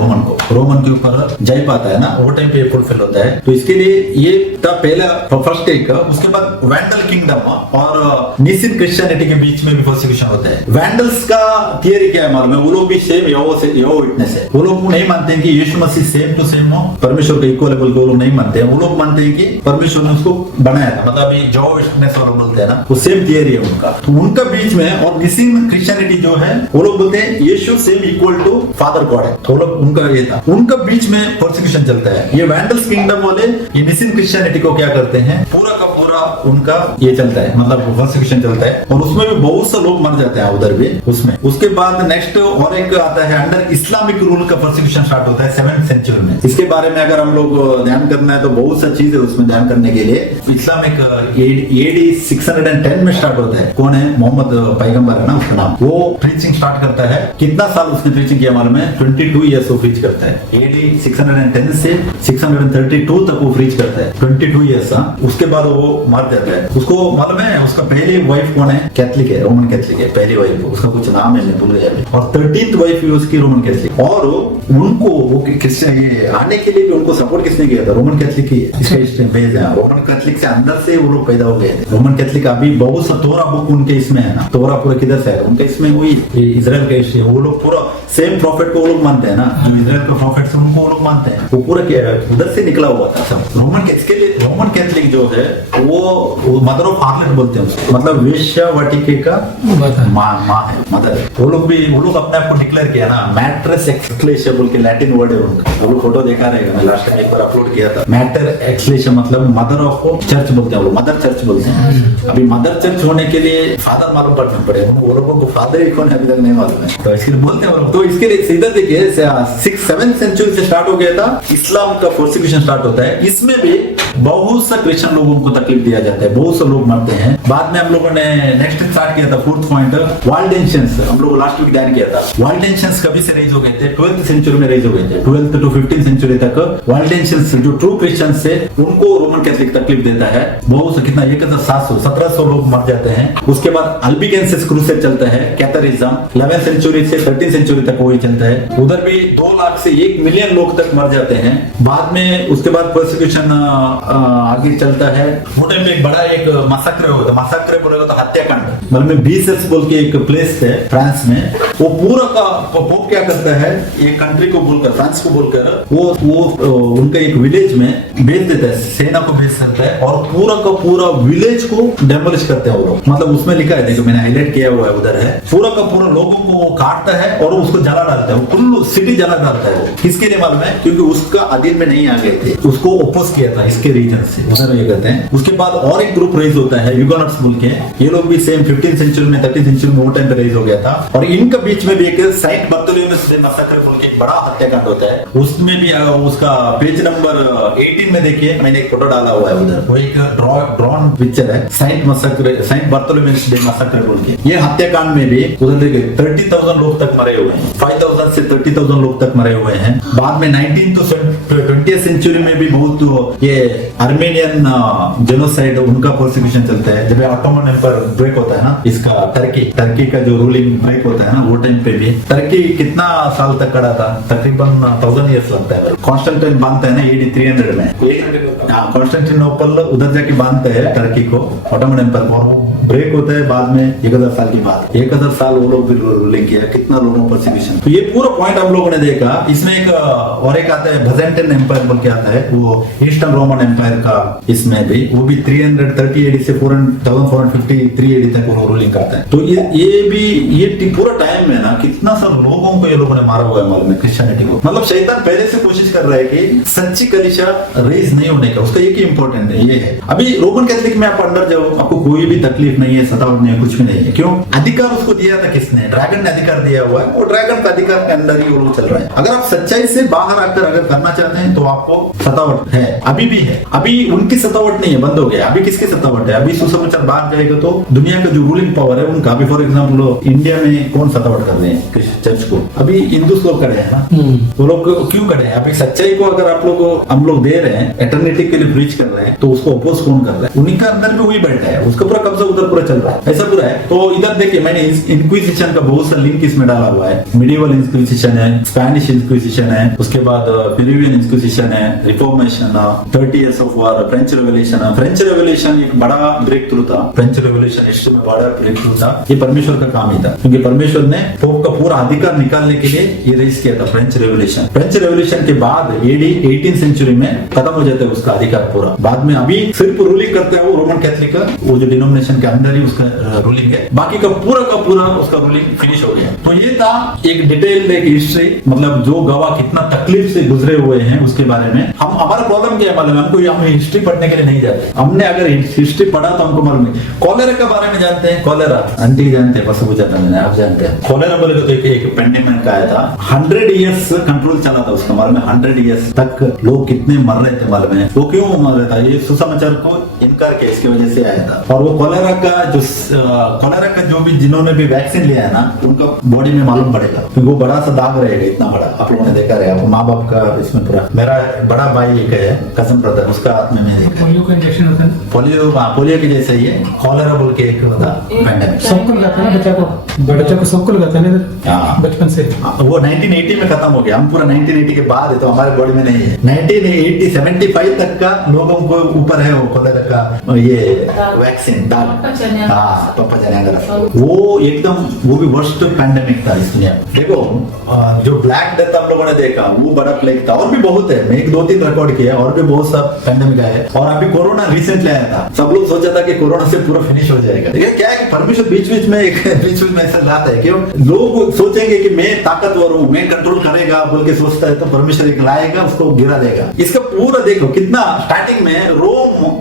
रोमन के ऊपर जय पाता है ना, वो टाइम पे फुलफिल होता है। तो इसके लिए ये था पहला फर्स्ट एक। उसके बाद वैंडल किंगडम और निसिन क्रिश्चियनिटी के बीच में भी परसिक्यूशन होता है। वैंडल्स का थियरी क्या है मालूम है, वो लोग भी सेम यहोवा विटनेस है। वो लोग नहीं मानते हैं कि यीशु मसीह सेम टू सेम हो, परमेश्वर के इक्वल लेवल के वो लोग नहीं मानते हैं। वो लोग मानते हैं कि परमेश्वर ने उसको बनाया था, मतलब यहोवा विटनेस वाले बोलते हैं ना, वो सेम थियरी है उनका। तो उनका बीच में और निसिन क्रिश्चियनिटी जो है, वो लोग बोलते हैं यीशु same equal to Father God है। तो लोग उनका ये था, उनका बीच में परसिक्यूशन चलता है। ये वैंडल्स किंगडम वाले ये निसिन क्रिश्चियनिटी को क्या करते हैं, पूरा का पूरा उनका ये चलता है, मतलब परसिक्यूशन चलता है, और उसमें भी बहुत से लोग मर जाते हैं उधर भी उसमें। उसके बाद नेक्स्ट और एक आता है अंडर इस्लामिक रूल का परसिक्यूशन स्टार्ट होता है 7th सेंचुरी में। इसके बारे में अगर हम लोग ध्यान करना है तो बहुत सा चीज है उसमें ध्यान करने के लिए। इस्लामिक AD 610 में स्टार्ट होता है। कौन है? मोहम्मद पैगंबर है ना उसका नाम। वो प्रीचिंग स्टार्ट करता है। कितना साल उसने प्रीचिंग किया मालूम है? 22 ईयर्स वो प्रीच करता है। AD 610 से 632 तक वो प्रीच करता है, 22 ईयर्स। उसके बाद वो मर जाता है। उसको मालूम है उसका पहली वाइफ कौन है? कैथलिक है, रोमन कैथलिक है पहली वाइफ। उसका कुछ नाम है, मैं भूल गया। और 13th वाइफ भी उसकी रोमन कैथलिक। और उनको वो क्रिश्चियन ये आने के लिए भी उनको सपोर्ट किसने किया था? रोमन कैथलिक ही। इसका हिस्ट्री भेज है। रोमन कैथलिक से अंदर से वो लोग पैदा हो गए थे। रोमन कैथलिक अभी बहुत सा तोरा बुक उनके इसमें है ना। तोरा पूरा किधर से है? उनके इसमें वही इजराइल का हिस्ट्री। वो लोग पूरा सेम प्रॉफिट को वो लोग मानते हैं ना, जो इजराइल का प्रॉफिट से उनको वो लोग मानते हैं। वो पूरा उधर से निकला हुआ था सब। रोमन कैथलिक जो है वो मदर ऑफ हार्लेट बोलते हैं उसको, मतलब वेश्यावाटिका का माँ है, मदर। वो लोग अपने आप को डिक्लेयर किया ना, मैट्रेस एक्सक्लेशिया बोल के लैटिन वर्ड है उनका। वो लोग फोटो देखा रहेगा, मैं लास्ट टाइम एक बार अपलोड किया था। मैटर एक्सक्लेशिया मतलब मदर ऑफ चर्च बोलते हैं, वो मदर चर्च बोलते हैं। अभी मदर चर्च होने के लिए फादर मालूम पड़ना पड़ेगा। वो लोगों को फादर ही कौन है अभी तक नहीं मालूम है, तो इसलिए बोलते हैं। तो इसके लिए सीधा देखिए 7th सेंचुरी से स्टार्ट हो गया था, इस्लाम का परसिक्यूशन स्टार्ट होता है। इसमें भी बहुत सा क्रिश्चियन लोगों को तकलीफ दिया जाता है, बहुत से लोग मरते हैं। बाद में हम लोगों ने नेक्स्ट स्टार्ट किया था 4th पॉइंट, वाल्डेंशियंस। हम लोग लास्ट वीक ध्यान किया था। वाल्डेंशियंस कभी से रेज हो गए थे? 12th सेंचुरी में रेज हो गए थे। 12th to 15th सेंचुरी तक वाल्डेंशियंस जो ट्रू क्रिश्चियन से उनको रोमन कैथलिक तकलीफ देता है। बहुत से कितना 1700 लोग मर जाते हैं। उसके बाद अल्बिगेंसिस क्रूसेड चलता है, कैथरिज्म 11th सेंचुरी से 13th सेंचुरी तक वही चलता है। उधर भी 2 लाख से 1 मिलियन लोग तक मर जाते हैं। बाद में उसके बाद परसिक्यूशन आगे चलता है। वो टाइम में एक बड़ा एक मसाक्रे होता है। मसाक्रे बोलेगा तो हत्याकांड, मतलब बीसेस बोल के एक प्लेस है फ्रांस में। वो पूरा का पोप क्या करता है, एक कंट्री को बोलकर, फ्रांस को बोलकर वो उनका एक विलेज में भेज देता है, सेना को भेज सकता है, और पूरा का पूरा विलेज को डेमोलिश करते हैं वो लोग। मतलब उसमें लिखा है, देखो मैंने हाईलाइट किया हुआ है, उधर है। पूरा का पूरा लोगों को वो काटता है और उसको जला डालता है। वो फुल सिटी जला डालता है। वो किसके लिए मालूम है? क्योंकि उसका अधीन में नहीं आ गए थे, उसको ओपोज किया था इसके रीजन से, उधर ये कहते हैं। उसके बाद और एक ग्रुप रेज होता है, यूगोनॉट्स बोल के। ये लोग भी सेम 15th सेंचुरी में 13th सेंचुरी में वो टाइम पे रेज हो गया था। और इनका बीच में भी एक सेंट बर्थोलोमेवस डे मैसेकर बोल के एक बड़ा हत्याकांड होता है। उसमें भी उसका पेज नंबर 18 में देखिए, मैंने एक फोटो डाला हुआ है उधर। वो एक ड्रॉन पिक्चर है, सेंट बर्थोलोमेवस डे मैसेकर बोल के। ये हत्याकांड में भी उधर देखिए 30,000 लोग तक मरे हुए हैं, 5,000 से 30,000 लोग तक मरे हुए हैं। बाद में 19th to 20th सेंचुरी में भी बहुत ये आर्मेनियन जेनोसाइड उनका परसिक्यूशन चलता है। जब ऑटोमन एम्पायर ब्रेक होता है ना, इसका टर्की का जो रूलिंग ब्रेक होता है ना, वो टाइम पे भी टर्की कितना साल तक खड़ा था? तकरीबन 1000 ईयर्स लगता है। कॉन्स्टेंटाइन बांधता है ना AD 300 में, कॉन्स्टेंटिनोपल उधर जाके बांधते हैं टर्की को, ऑटोमन एम्पायर, और वो ब्रेक होता है बाद में 1000 साल की बात। 1000 साल वो लोग भी रूलिंग किया, कितना लोगों परसिक्यूशन। तो ये पूरा पॉइंट हम लोगों ने देखा। इसमें एक और एक आता है byzantine एम्पायर बोल के आता है, वो ईस्टर्न रोमन एम्पायर का। इसमें भी वो भी 330 AD से 1453 AD तक वो रूलिंग करता है। तो ये पूरा टाइम में ना कितना सा लोगों को ये लोगों ने मारा हुआ है मालूम है, क्रिश्चियनिटी को। मतलब शैतान पहले से कोशिश कर रहा है कि सच्ची कलीसिया रेज नहीं होने का। उसका एक ही इंपॉर्टेंट है, ये है। अभी रोमन कैथलिक में आप अंदर जाओ, आपको कोई भी तकलीफ नहीं है, सतावट नहीं है, कुछ भी नहीं है। क्यों? अधिकार उसको दिया था किसने? ड्रैगन ने अधिकार दिया हुआ है। वो ड्रैगन का अधिकार के अंदर ही वो लोग चल रहा है। अगर आप सच्चाई से बाहर आकर अगर करना चाहते हैं तो आपको सतावट है, अभी भी है। अभी उनकी सतावट नहीं है, बंद हो गया। अभी किसकी सतावट है? अभी सुसमाचार बाहर जाएगा तो दुनिया का जो रूलिंग पावर है उनका। अभी फॉर एग्जाम्पल इंडिया में कौन सतावट कर रहे हैं चर्च को? अभी हिंदू लोग कर रहे हैं ना। वो लोग क्यों कर रहे हैं? अभी सच्चाई को अगर आप लोग हम लोग दे रहे हैं, एटर्निटी के लिए प्रीच कर रहे हैं, तो उसको अपोज कौन कर रहा है? उन्हीं का अंदर में वही बैठा है, उसका पूरा कब्जा उधर पूरा चल रहा है, ऐसा पूरा है। तो इधर देखिए मैंने इंक्विजिशन का बहुत सा लिंक इसमें डाला हुआ है। मिडिवल इंक्विजिशन है, स्पेनिश इंक्विजिशन है, उसके बाद पेरुवियन इंक्विजिशन है, reformation, 30 years of war, French revolution. French revolution एक बड़ा ब्रेक थ्रू था। फ्रेंच रेवोल्यूशन हिस्ट्री में बड़ा ब्रेक थ्रू था। ये परमेश्वर का काम ही था, क्योंकि परमेश्वर ने पोप का पूरा अधिकार निकालने के लिए ये रेस किया था फ्रेंच रेवोल्यूशन। फ्रेंच रेवोल्यूशन के बाद AD 18th सेंचुरी में खत्म हो जाता है उसका था अधिकार पूरा। बाद में अभी सिर्फ रूलिंग करता है वो रोमन कैथोलिक का, वो जो डिनोमिनेशन के अंदर ही उसका रूलिंग है, बाकी का पूरा उसका रूलिंग फिनिश हो गया। तो ये था एक डिटेल्ड एक हिस्ट्री, मतलब जो गवाह कितना तकलीफ से गुजरे हुए हैं उसके बारे में। हम हमारा प्रॉब्लम क्या है मालूम है हमको, हम हिस्ट्री पढ़ने के लिए नहीं जाते। हमने अगर हिस्ट्री पढ़ा तो हमको मालूम है। कॉलेरा के बारे में जानते हैं, कॉलेरा आंटी जानते हैं, बस पूछा था मैंने, आप जानते हैं कॉलेरा बोले तो एक पेंडेमिक आया था, 100 इयर्स कंट्रोल चला था उसका, मालूम है 100 इयर्स तक लोग कितने मर रहे थे मालूम है। वो क्यों मर रहा था, ये सुसमाचार को इनकार के इसकी वजह से आया था। और वो कॉलेरा का जो भी जिन्होंने भी वैक्सीन लिया है ना, उनका बॉडी में मालूम पड़ेगा, क्योंकि वो बड़ा सा दाग रहेगा, इतना बड़ा, आप लोगों ने देखा रहेगा माँ बाप का इसमें पूरा। मेरा बड़ा भाई एक है कजन ब्रदर, उसका हाथ में मैं देखा पोलियो का इंजेक्शन होता है, पोलियो के जैसे ही है, कॉलेरा बोल के एक होता पैंडेमिक, सबको लगाता है ना बच्चा को सबको लगाता है ना बचपन से। वो 1980 में खत्म हो गया, हम पूरा 1980 के बाद है तो हमारे बॉडी में नहीं है। 1975 तक का लोगों को ऊपर है वो कॉलेरा का ये वैक्सीन दाग, हाँ पप्पा जाने वो एकदम, वो भी वर्स्ट पैंडेमिक था इस दुनिया में। देखो जो ब्लैक डेथ हम लोगों ने देखा वो बड़ा प्लेग था, और भी बहुत है, मैं 1-2-3 रिकॉर्ड किया, और भी बहुत सा पैंडेमिक आया। और अभी कोरोना रिसेंटली आया था, सब लोग सोचा था कि कोरोना से पूरा फिनिश हो जाएगा, लेकिन क्या है कि परमेश्वर बीच में ऐसा लाता है, क्यों लोग सोचेंगे कि मैं ताकतवर हूँ, मैं कंट्रोल करेगा बोल के सोचता है, तो परमेश्वर एक लाएगा उसको गिरा देगा। इसका पूरा देखो कितना स्टार्टिंग में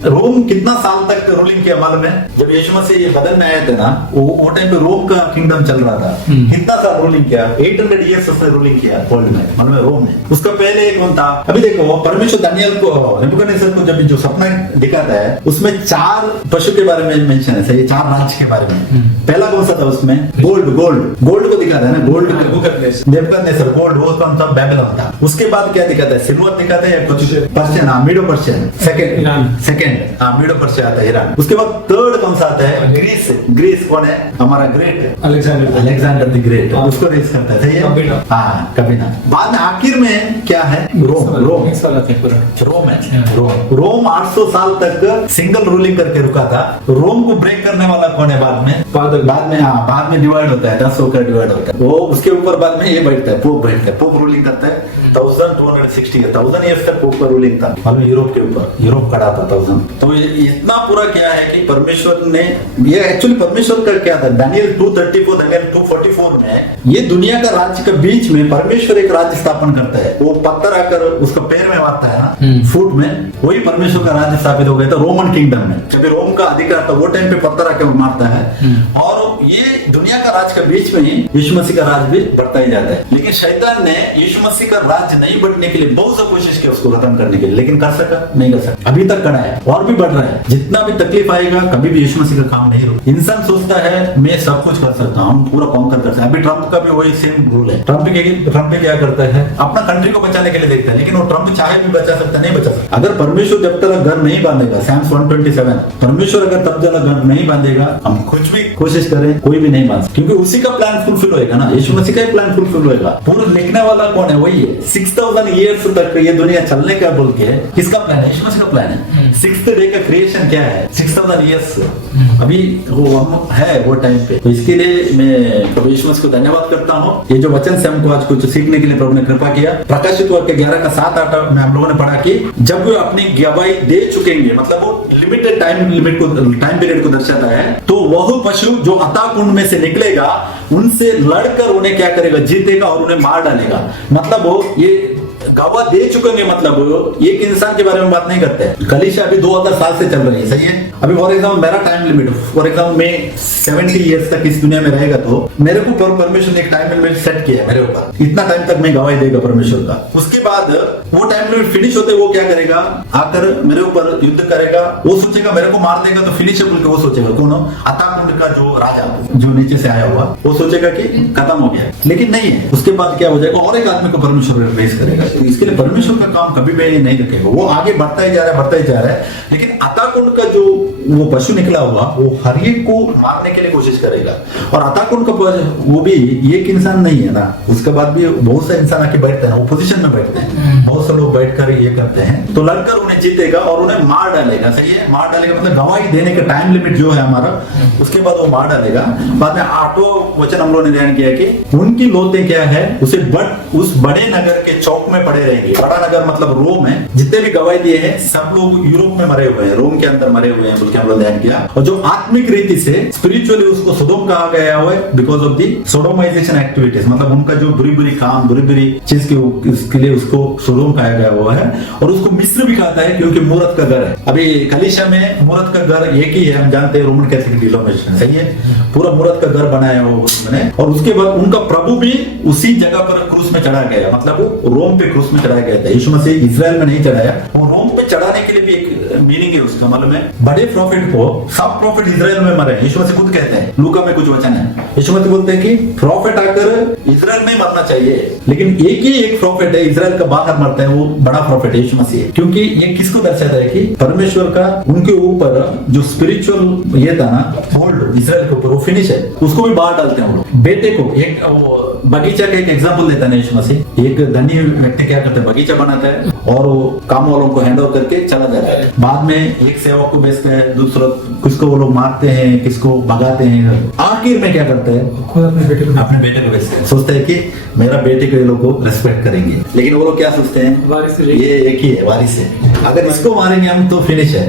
रोम कितना साल तक रूलिंग किया मालूम है। जब यीशु मसीह बदन में आए थे ना, वो टाइम पे रोम का किंगडम चल रहा था, कितना साल रूलिंग किया, 800 इयर्स उसने रूलिंग किया वर्ल्ड में, मालूम है रोम में। उसका पहले कौन था, अभी देखो परमेश्वर दानियल को, नेबूकदनेस्सर को जब जो सपना दिखाता है उसमें 4 पशु के बारे में मेंशन है, सही 4 राज्य के बारे में। पहला कौन सा था उसमें, गोल्ड को दिखाता है ना, गोल्ड नेबूकदनेस्सर गोल्ड, वो कौन था, बेबीलोन था। उसके बाद क्या दिखाता है, सिल्वर दिखाता है या कुछ पर्शियन, मीडो पर्शियन, सेकंड मीडो पर्शिया आता है, ईरान। उसके बाद थर्ड कौन सा आता है, ग्रीस कौन है, हमारा ग्रेट अलेक्जेंडर द ग्रेट, उसको रेस करता है, सही है, हाँ कभी ना। बाद में आखिर में क्या है, रोम 800 साल तक सिंगल रूलिंग करके रुका था। रोम को ब्रेक करने वाला कौन है बाद में, बाद में डिवाइड होता है, 10 होकर डिवाइड होता है वो, उसके ऊपर बाद में ये बैठता है, पोप रूलिंग करता है 1260 ईयर्स तक पोप का रूलिंग था, मालूम यूरोप के ऊपर, यूरोप खड़ा था 1000। तो ये इतना पूरा क्या है कि परमेश्वर ने, ये एक्चुअली परमेश्वर का क्या था, दानियल 2:34 दानियल 2:44 में, ये दुनिया का राज्य के बीच में परमेश्वर एक राज्य स्थापन करता है। वो पत्थर आकर उसका पैर में मारता है ना, फुट में, वही परमेश्वर का राज्य स्थापित हो गया था रोमन किंगडम में। जब रोम का अधिकार था वो टाइम पे पत्थर आकर मारता है, और ये दुनिया का राज्य के बीच में ही यीशु मसीह का राज्य भी बढ़ता ही जाता है। लेकिन शैतान ने यीशु मसीह का राज्य नहीं बढ़ने के लिए बहुत सा कोशिश की उसको खत्म करने के लिए, लेकिन कर सका नहीं कर सका, अभी तक खड़ा है और भी बढ़ रहा है। जितना भी तकलीफ आएगा कभी भी यीशु मसीह का काम नहीं रुका। इंसान सोचता है मैं सब कुछ कर सकता हूँ, पूरा कॉन्कर कर सकता है। अभी ट्रम्प का भी वही सेम रूल है। ट्रम्प क्या करता है, अपना कंट्री को बचाने के लिए देखता है, लेकिन वो ट्रम्प चाहे भी बचा सकता नहीं बचा सकता। अगर परमेश्वर जब तक घर नहीं बांधेगा, Psalms 127, परमेश्वर अगर तब तक घर नहीं बांधेगा, हम कुछ भी कोशिश करें कोई भी नहीं बांध, क्योंकि उसी का प्लान फुलफिल होएगा ना, यीशु मसीह का ही प्लान फुलफिल होएगा। पूरा लिखने वाला कौन है, वही है। 6000 ईयर्स तक ये दुनिया चलने का बोल के किसका प्लान है, यीशु मसीह का प्लान है। 6th डे का क्रिएशन क्या है, 6000 ईयर्स अभी वो हम है वो टाइम पे। तो इसके लिए मैं प्रभु यीशु मसीह को धन्यवाद करता हूँ। ये जो वचन से हमको आज कुछ सीखने के लिए प्रभु ने कृपा किया। प्रकाशित वाक्य 11:7-8 में हम लोगों ने पढ़ा कि जब वो अपनी गवाही दे चुकेंगे, मतलब वो लिमिटेड टाइम पीरियड को दर्शाता है, तो वह पशु जो अथाह कुंड में से निकलेगा उनसे लड़कर उन्हें क्या करेगा, जीतेगा और उन्हें मार डालेगा। मतलब वो ये गवाह दे चुके, मतलब एक इंसान के बारे में बात नहीं करते हैं। कलीसिया अभी 2000 साल से चल रही है, सही है। अभी फॉर एग्जाम्पल मेरा टाइम लिमिट, फॉर एग्जाम्पल मैं 70 ईयर्स तक इस दुनिया में रहेगा, तो मेरे को परमेश्वर ने एक टाइम लिमिट सेट किया है मेरे ऊपर, इतना टाइम तक मैं गवाही देगा परमेश्वर का। उसके बाद वो टाइम लिमिट फिनिश होते वो क्या करेगा, आकर मेरे ऊपर युद्ध करेगा। वो सोचेगा मेरे को मार देगा तो फिनिश बोल के वो सोचेगा, कौन, अथाह कुंड का जो राजा जो नीचे से आया हुआ, वो सोचेगा कि खत्म हो गया, लेकिन नहीं है। उसके बाद क्या हो जाएगा, और एक आदमी को परमेश्वर रिप्लेस करेगा। इसके लिए परमेश्वर का काम कभी भी नहीं रुकेगा, वो आगे बढ़ता ही जा रहा है। लेकिन अथाह कुंड का जो वो पशु निकला हुआ, वो हर एक को मारने के लिए कोशिश करेगा। और अथाह कुंड का वो भी एक इंसान नहीं है ना, उसके बाद भी बहुत से इंसान आके बैठते हैं, ओपोजिशन में बैठते हैं, बहुत से लोग बैठकर ये करते हैं। तो लड़कर उन्हें जीतेगा और उन्हें मार डालेगा, सही है। मार डालेगा मतलब गवाही देने का टाइम लिमिट जो है हमारा, उसके बाद वो मार डालेगा। बाद में 8वां वचन हम लोगों ने ध्यान किया कि उनकी लौतें क्या है, उस बड़े नगर के चौक में में पड़े रहेंगे। बड़ा नगर मतलब रोम है। जितने भी गवाही दिए हैं सब लोग यूरोप में मरे हुए हैं, रोम के अंदर मरे हुए हैं बोल के हम लोग ध्यान किया। और जो आत्मिक रीति से स्पिरिचुअली उसको सोडोम कहा गया हुआ है बिकॉज ऑफ दी सोडोमाइजेशन एक्टिविटीज, मतलब उनका जो बुरी बुरी काम बुरी बुरी चीज के लिए उसको सोडोम कहा गया हुआ है। और उसको मिस्र भी कहता है क्योंकि मूरत का घर है। अभी कलीसिया में मूरत का घर एक ही है, हम जानते हैं रोमन कैथोलिक डिनोमिनेशन, सही है, पूरा मूरत का घर बनाया हुआ उसने। और उसके बाद उनका प्रभु भी उसी जगह पर क्रूस में चढ़ा गया, मतलब वो रोम पे क्रूस में चढ़ाया गया था। यीशु मसीह इजराइल में नहीं चढ़ाया, वो रोम पे चढ़ाने के लिए भी एक मीनिंग है उसका, मालूम है। बड़े प्रॉफिट को सब प्रॉफिट इजराइल में मरे। यीशु मसीह खुद कहते हैं, लूका में कुछ वचन है, यीशु मसीह बोलते हैं कि प्रॉफिट आकर इजराइल में मरना चाहिए, लेकिन एक ही एक प्रॉफिट है इजराइल का बाहर मरता है, वो बड़ा प्रॉफिट है यीशु मसीह। क्योंकि ये किसको दर्शाता है कि परमेश्वर का उनके ऊपर जो स्पिरिचुअल ये था ना होल्ड इजराइल के ऊपर, वो फिनिश है, उसको भी बाहर डालते हैं वो लोग। बेटे को एक बगीचा का एक एग्जांपल देता है यीशु मसीह। एक धनी व्यक्ति क्या करता है, बगीचा बनाता है और वो काम वालों को हैंड ओवर करके चला जाता है। बाद में एक सेवक को बेचते हैं, दूसरा किसको वो लोग मारते हैं, किसको भगाते हैं, आखिर में क्या करते हैं, खुद अपने बेटे को बेचते हैं। सोचते हैं कि मेरा बेटे को ये लोग को रेस्पेक्ट करेंगे, लेकिन वो लोग क्या सोचते हैं, वारिस ये एक ही है, वारिस है, अगर इसको मारेंगे हम तो फिनिश है।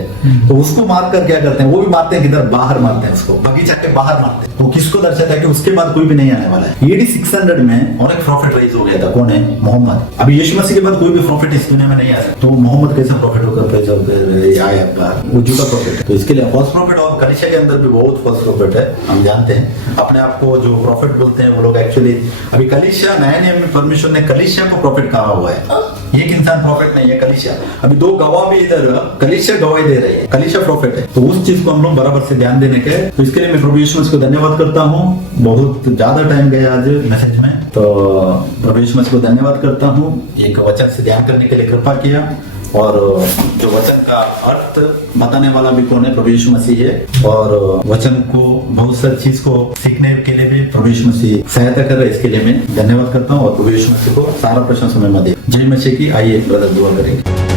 तो उसको मार कर क्या करते हैं, वो भी मारते हैं, किधर बाहर मारते हैं उसको, बगीचा के बाहर मारते हैं। वो किसको दर्शाता है कि उसके बाद कोई भी नहीं आने वाला है। AD 600 में और एक प्रॉफिट राइज हो गया था, कौन है, मोहम्मद। अभी यीशु मसीह के बाद कोई भी प्रॉफिट इस दुनिया में नहीं आया, तो मोहम्मद कैसा प्रॉफिट होकर आया, वो झूठा प्रॉफिट है। तो इसके लिए फॉल्स प्रॉफिट, और कलीसिया के अंदर भी बहुत फॉल्स प्रॉफिट है, हम जानते हैं। अपने आप को जो प्रॉफिट बोलते हैं वो लोग एक्चुअली, अभी कलीसिया नए नियम में परमेश्वर ने कलीसिया को प्रॉफिट कहा हुआ है, एक इंसान प्रॉफिट नहीं है, कलीसिया। अभी दो गवाह भी इधर कलीसिया गवाही दे रही है, कलीसिया प्रॉफिट है। तो उस चीज को हम लोग बराबर से ध्यान देने के, तो इसके लिए मैं प्रभु यीशु मसीह को धन्यवाद करता हूँ। बहुत ज्यादा टाइम गया आज मैसेज में, तो प्रभु यीशु मसीह को धन्यवाद करता हूँ, एक वचन से ध्यान करने के लिए कृपा किया। और जो वचन का अर्थ बताने वाला भी कौन है, प्रभु यीशु मसीह है। और वचन को बहुत सारी चीज को सीखने के लिए भी प्रभु यीशु मसीह सहायता कर रहे हैं, इसके लिए मैं धन्यवाद करता हूँ। और प्रभु यीशु मसीह को सारा प्रशंसा में दे। जय मसीह की। आइए ब्रदर दुआ करेंगे।